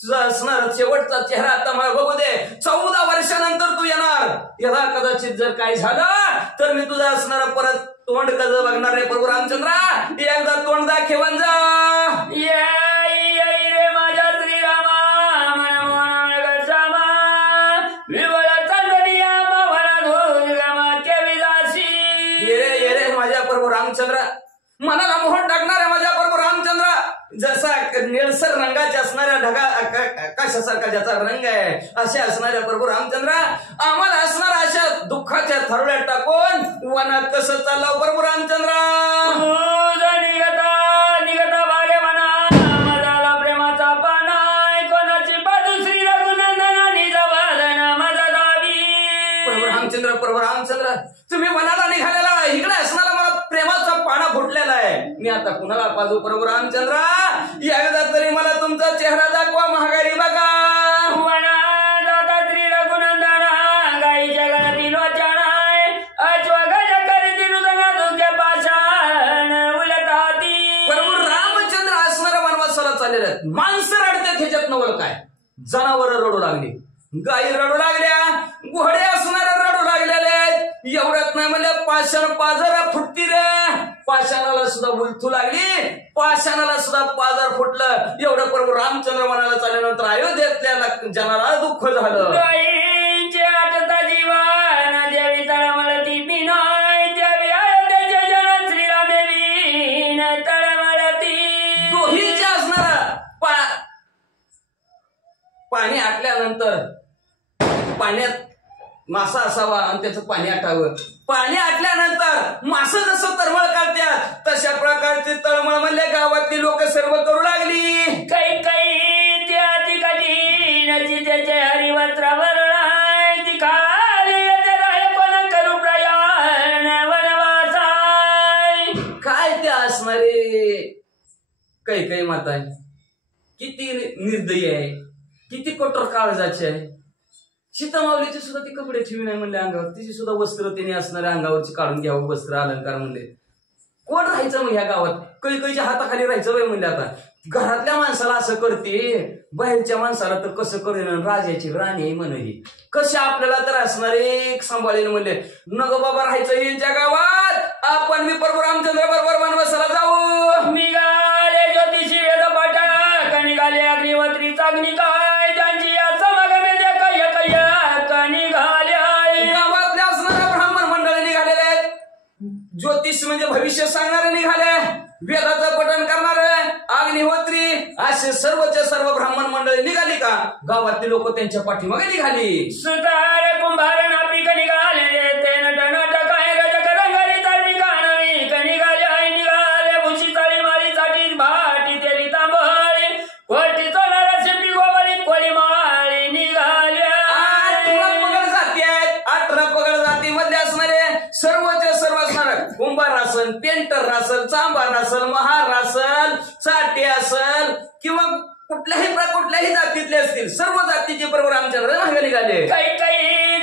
तुझा असणार शेवटचा चेहरा आता मला बघू दे. 14 वर्षानंतर तू येणार. याला कदाचित जर काय झालं तर मी तुझा असणारा परत तोंड कसं बघणार रे प्रभू रामचंद्रा. एकदा तोंड दाखवून जा. रे माझ्या श्रीरामा मन श्यामा विवळ चांदनिया भवना दुर्गमा केविलासी. ये रे माझ्या प्रभू रामचंद्र, मनाला मोहन टाकणार आहे माझ्या प्रभू रामचंद्र. जसा निळसर रंगाच्या असणाऱ्या ढगा आकाशासारखा ज्याचा रंग आहे अशा असणाऱ्या प्रभू रामचंद्र आम्हाला असणाऱ्या अशा दुःखाच्या थरड्यात टाकून वनात कसं चाललं प्रभू रामचंद्र. निघता भाग्य म्हणा माझा प्रेमाचा पाना कोणाची बाजू श्री रघुनंदना निज वादन माझा दावी. प्रभू रामचंद्र तुम्ही वनाला निघालेला इकडे असणारा मला प्रेमाचा पाना फुटलेला आहे. मी आता कुणाला पाजू प्रभू रामचंद्र. एकदा तरी मला तुमचा चेहरा दाखवा, महागारी बघा. जाता श्री रघुनंदना गाईच्या गळ्यातील वचनाय अश्वगज करीती नुदना दुःख्य पाषाण उलटाती. प्रभू रामचंद्र असणाऱ्या वनवासाला चाललेले आहेत. माणसं रडतात ह्याच्यात नवल काय. जनावर रडू लागली, गायी रडू लागल्या, घोडे असणारे रडू लागलेले आहेत. एवढ्यात नाही म्हणजे पाषाण पाजरा फुटती रे. पाषाणाला सुद्धा उलथू लागली, पाषाणाला सुद्धा पाजार फुटलं. एवढं प्रभू रामचंद्र मनाला चालल्यानंतर अयोध्येतल्या जनाला दुःख झालं. गायींचे आटता जीवन ज्यावेळी तळमळती बिनाय त्यावेळी अयोध्येचे जन श्रीरामे बीन तळमळती. दोहीच्या असणारा पाणी आटल्यानंतर पाण्यात मासा असावा आणि त्याचं पाणी आटावं. पाणी आटल्यानंतर मासं जसं तळमळ काढतात तशा प्रकारची तळमळ म्हणले गावातली लोक सर्व करू लागली. काही काही त्या ठिकाणी नची त्याचे हरिवस्त्रावर ती खाली कोण करू प्रयाण वनवासाय. काय ते असणारे काही माता आहे, किती निर्दयी आहे, किती कठोर काळजाचे आहे. सीतामाऊलीचे सुद्धा ते कपडे ठेवी नाही म्हणले अंगावर, तिची सुद्धा वस्त्र त्यांनी असणाऱ्या अंगावरची काढून घ्यावं, वस्त्र अलंकार म्हणले. कोण राहायचं मग ह्या गावात? कैकईच्या हाताखाली राहायचं वय म्हणले. आता घरातल्या माणसाला असं करते, बाहेरच्या माणसाला तर कसं करेन, राजाची राणी म्हणली कशा आपल्याला तर असणारे सांभाळेल म्हणले. नग बाबा राहायचं येईलच्या गावात, आपण मी प्रभू रामचंद्र बरोबर वनवासाला जाऊ. निघाले ज्योतिषी वेद पाठक, निघाले अग्निहोत्रीचा अग्निकाय, त्यांची या समागमे निघाले. गावातल्या असणाऱ्या ब्राह्मण मंडळ निघालेले आहेत, ज्योतिष म्हणजे भविष्य सांगणारे निघाले, वेदाचं पठण करणारे, अग्निहोत्री असे सर्वच्या सर्व ब्राह्मण मंडळी निघाली का? गावातली लोक त्यांच्या पाठीमागे निघाली. सुतार कुंभार नापिक निघाले, ते नट काय रजक रंगारी तार्मिक आणविक निघाले. निघाले भुशी ताळी मारी साठी भाटी तेली तांबळी, कोटी चोनारा शिपी गोवळी कोळी माळी निघाल्या. 18 पगड जाती आहेत, 18 पगड जातीमध्ये असणारे सर्वच्या सर्व असणार कुंभार असल, पेंटर असल, चांभार असल, महार असल, चाटे असल किंवा कुठल्याही जातीतले असतील, सर्व जातीचे प्रभू रामचंद्र मागे निघाले. काही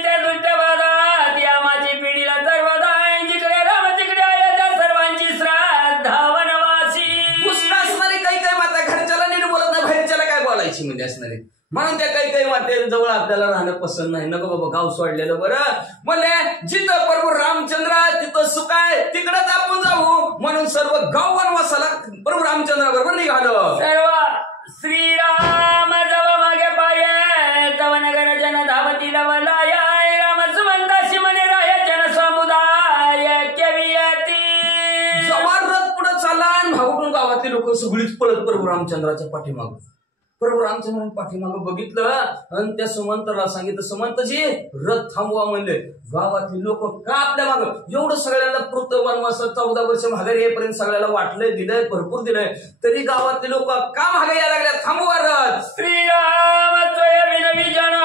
ते दुष्टवादात यामाची पिढीला सर्वदाय, जिकडे राम तिकडे आले त्या सर्वांची श्राद्धा वनवासी. पुष्कळ असणारी काही माता घरच्याला नीट बोलत नाही, बाहेरच्याला काय बोलायची म्हणजे असणारे, म्हणून त्या काही माते जवळ आपल्याला राहणं पसंत नाही. नको बाबा गाव सोडलेलं बरं, म्हणले जिथं प्रभू रामचंद्र तिथं सुख आहे, तिकडच आपण जाऊ. म्हणून सर्व गाव वनवासाला प्रभू रामचंद्रा बरोबर निघालो. सर्व श्रीराम जव मागे पाये, तव नगर जन धावती लवलाय, राम सुमंताशी म्हणे राय जन समुदाय केवियती. जवळ रथ पुढे चालला आणि भाऊकडून गावातली लोक सगळीच पळत प्रभू रामचंद्राच्या पाठीमाग. प्रभू रामचंद्राने पाठीमागं बघितलं आणि त्या सुमंतला सांगितलं, सुमंतजी रथ थांबवा म्हणले. गावातली लोक का आपल्या मागं एवढं सगळ्यांना पृथ वनवासात 14 वर्ष माघारी येईपर्यंत सगळ्याला वाटलंय, दिलंय, भरपूर दिलंय, तरी गावातले लोक का मागे यायला लागल्या? थांबवा रथ. श्रीराम त्वय विनवी जन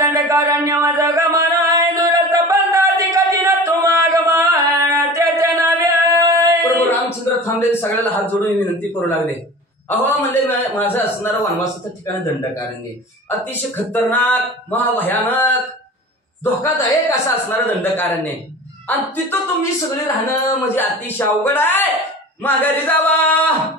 दंडकारण्य माझा गमन, दुरत बंधाती कठीण तुमागमन त्याच्या नावे. प्रभू रामचंद्र थांबले, सगळ्याला हात जोडून विनंती करू लागले. अहो म्हणजे माझं असणारं वनवासाचं ठिकाण दंडकारण्य, अतिशय खतरनाक, महाभयानक, धोकादायक असं असणारं दंडकारण्य, आणि तिथं तुम्ही सगळे राहणं म्हणजे अतिशय अवघड आहे. माघारी जावा.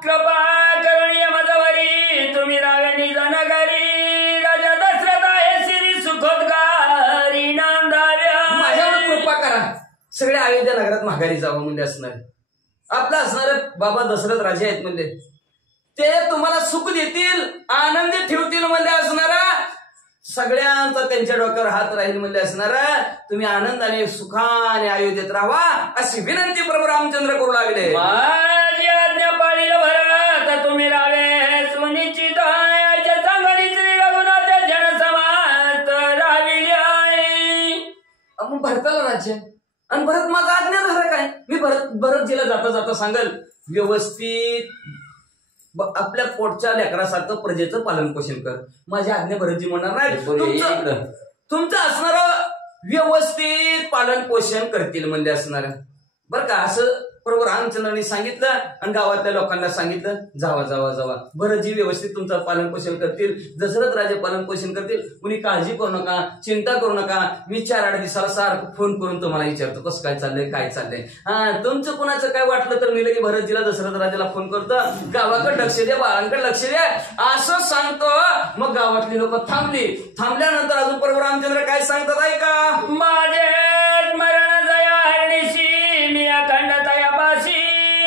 कृपा करून यमदवरी तुम्ही रावे निज नगरी, राजा दशरथ आहे श्री सुखोद्गारी नांदाव्या. माझ्यावर कृपा करा, सगळे अयोध्या नगरात माघारी जावं म्हणजे असणार. आपलं असणारे बाबा दशरथ राजे आहेत म्हणजे ते तुम्हाला सुख देतील, आनंदी ठेवतील म्हणजे असणारा, सगळ्यांचा त्यांच्या डोक्यावर हात राहील म्हणजे असणारा, तुम्ही आनंदाने सुखाने अयोध्येत राहावा अशी विनंती प्रभू रामचंद्र करू लागले. माझी आज्ञा पाळील भरत तुम्ही रावे सुनिश्चित, चांगली श्री रघुनाथ जन समात राहिली आहे. मग भरताला राज्य आणि भरत माझा आज्ञाधारक आहे. मी भरतजीला जाता जाता सांगल, व्यवस्थित आपल्या पोटच्या लेकरासारखं प्रजेचं पालन पोषण कर. माझ्या आज्ञा भरतजी म्हणणार नाही, तुमचं असणारं व्यवस्थित पालन पोषण करतील म्हणजे असणार बरं का. असं प्रभू रामचंद्रांनी सांगितलं आणि गावातल्या लोकांना सांगितलं, जावा जावा जावा, भरतजी व्यवस्थित तुमचं पालन पोषण करतील, दशरथ राजे पालन पोषण करतील, कुणी काळजी करू नका, चिंता करू नका. मी 4-8 दिवसाला सारखं फोन करून तुम्हाला विचारतो कसं काय चाललंय, काय चाललंय. तुमचं कुणाचं काय वाटलं तर मी लगे भरतजीला दशरथ राजाला फोन करतो, गावाकडे लक्ष द्या, बाळांकडे लक्ष द्या असं सांगतो. मग गावातली लोक थांबल्यानंतर अजून प्रभू रामचंद्र काय सांगतात ऐका. माझे स्मरण दया हरणीशी मी अखंड तयापाशी,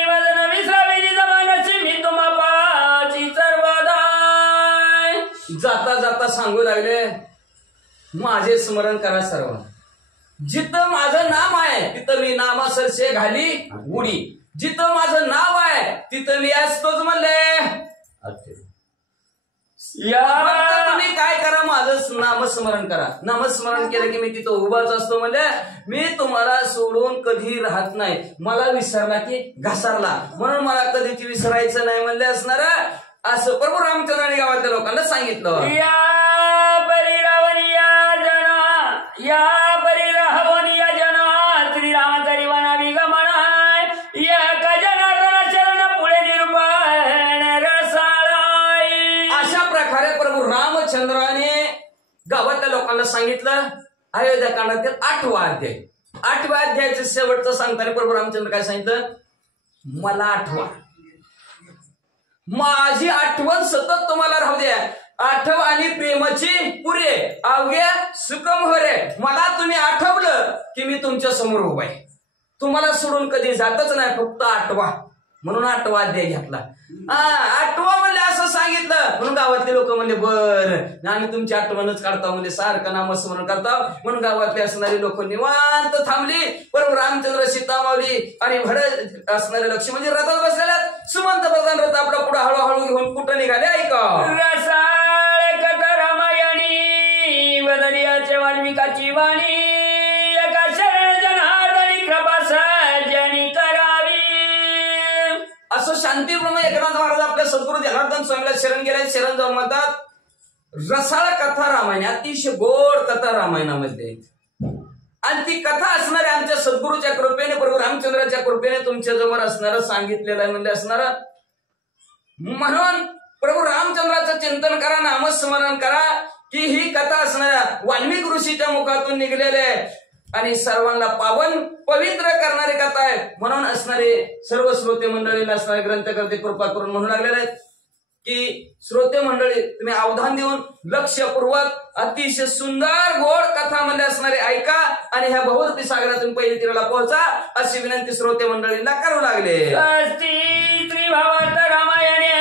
वदन विसरावी जमानाची मी तुम्हा पाची सर्वदा. जाता जाता सांगू लागले, माझे स्मरण करा सर्व, जिथं माझं नाम आहे तिथं मी नामासरशे घाली उडी, जिथं माझं नाव आहे तिथं मी असतोच म्हणले. तुम्ही काय करा, माझं नामस्मरण करा. नामस्मरण केलं की मी तिथं उभाच असतो म्हणजे मी तुम्हाला सोडून कधी राहत नाही. मला विसरला की घसारला, म्हणून मला कधीच विसरायचं नाही म्हणले असणार असं प्रभू रामचंद्राने गावातल्या लोकांना सांगितलं. या परिरावणीया जना, या परिरावणीया जना, श्रीराम करी वनावी गमनाय, या जनार्दन शरण पुढे निर्माण रसाळाय. अशा प्रकारे प्रभू रामचंद्राने गावातल्या लोकांना लोकांना सांगितलं अयोध्याकांडातील 8वा अध्याय. 8व्या अध्यायाचं शेवटचं सांगताना प्रभू रामचंद्र काय सांगितलं, मला आठवा, माझी आठवण सतत तुम्हाला राहू द्या. आठव आणि प्रेमाची पुरे अवघ्या सुकम हो रे. मला तुम्ही आठवलं की मी तुमच्या समोर उभा आहे, तुम्हाला सोडून कधी जातच नाही, फक्त आठवा. म्हणून 8वा अध्याय घेतला. 8वा म्हणले असं सांगितलं म्हणून गावातले लोक म्हणले बर आम्ही तुमची आठवणच काढता, म्हणजे सारखं नामस्मरण करता. म्हणून गावातले असणारी लोक निवांत थांबली. प्रभू रामचंद्र, सीतामावली आणि भड असणारे लक्ष्मी म्हणजे रथात बसलेल्या. सुमंत प्रधान रथ आपला पुढे हळूहळू घेऊन कुठं निघाले ऐका. रसाळ कथा रामायणी बदरियाचे वाल्मिकाची वाणी एका शरण जनार्दनी कृपा सज्जनी करावी. असं शांतीप्रमाणे एकनाथ महाराज आपल्या सद्गुरू जनार्दन स्वामीला शरण गेले. शरण जाऊन म्हणतात रसाळ कथा रामायण, अतिशय गोड कथा रामायणामध्ये. आणि ती कथा असणारे आमच्या सद्गुरूच्या कृपेने, प्रभू रामचंद्राच्या कृपेने तुमच्या जवळ असणारं सांगितलेलं आहे म्हणजे असणारं. म्हणून प्रभू रामचंद्राचं चिंतन करा, नामस्मरण करा की ही कथा असणाऱ्या वाल्मिक ऋषीच्या मुखातून निघलेले आणि सर्वांना पावन पवित्र करणारी कथा आहे. म्हणून असणारे सर्व श्रोते मंडळींना असणारे ग्रंथकर्ते कृपा करून म्हणू लागलेले आहेत की श्रोते मंडळी तुम्ही अवधान देऊन लक्षपूर्वक अतिशय सुंदर गोड कथा मध्ये असणारे ऐका आणि ह्या बहुरूपी सागरातून पहिली तीराला पोहोचा अशी विनंती श्रोते मंडळींना करू लागले. अस्ति त्रिभावार्थ रामायणे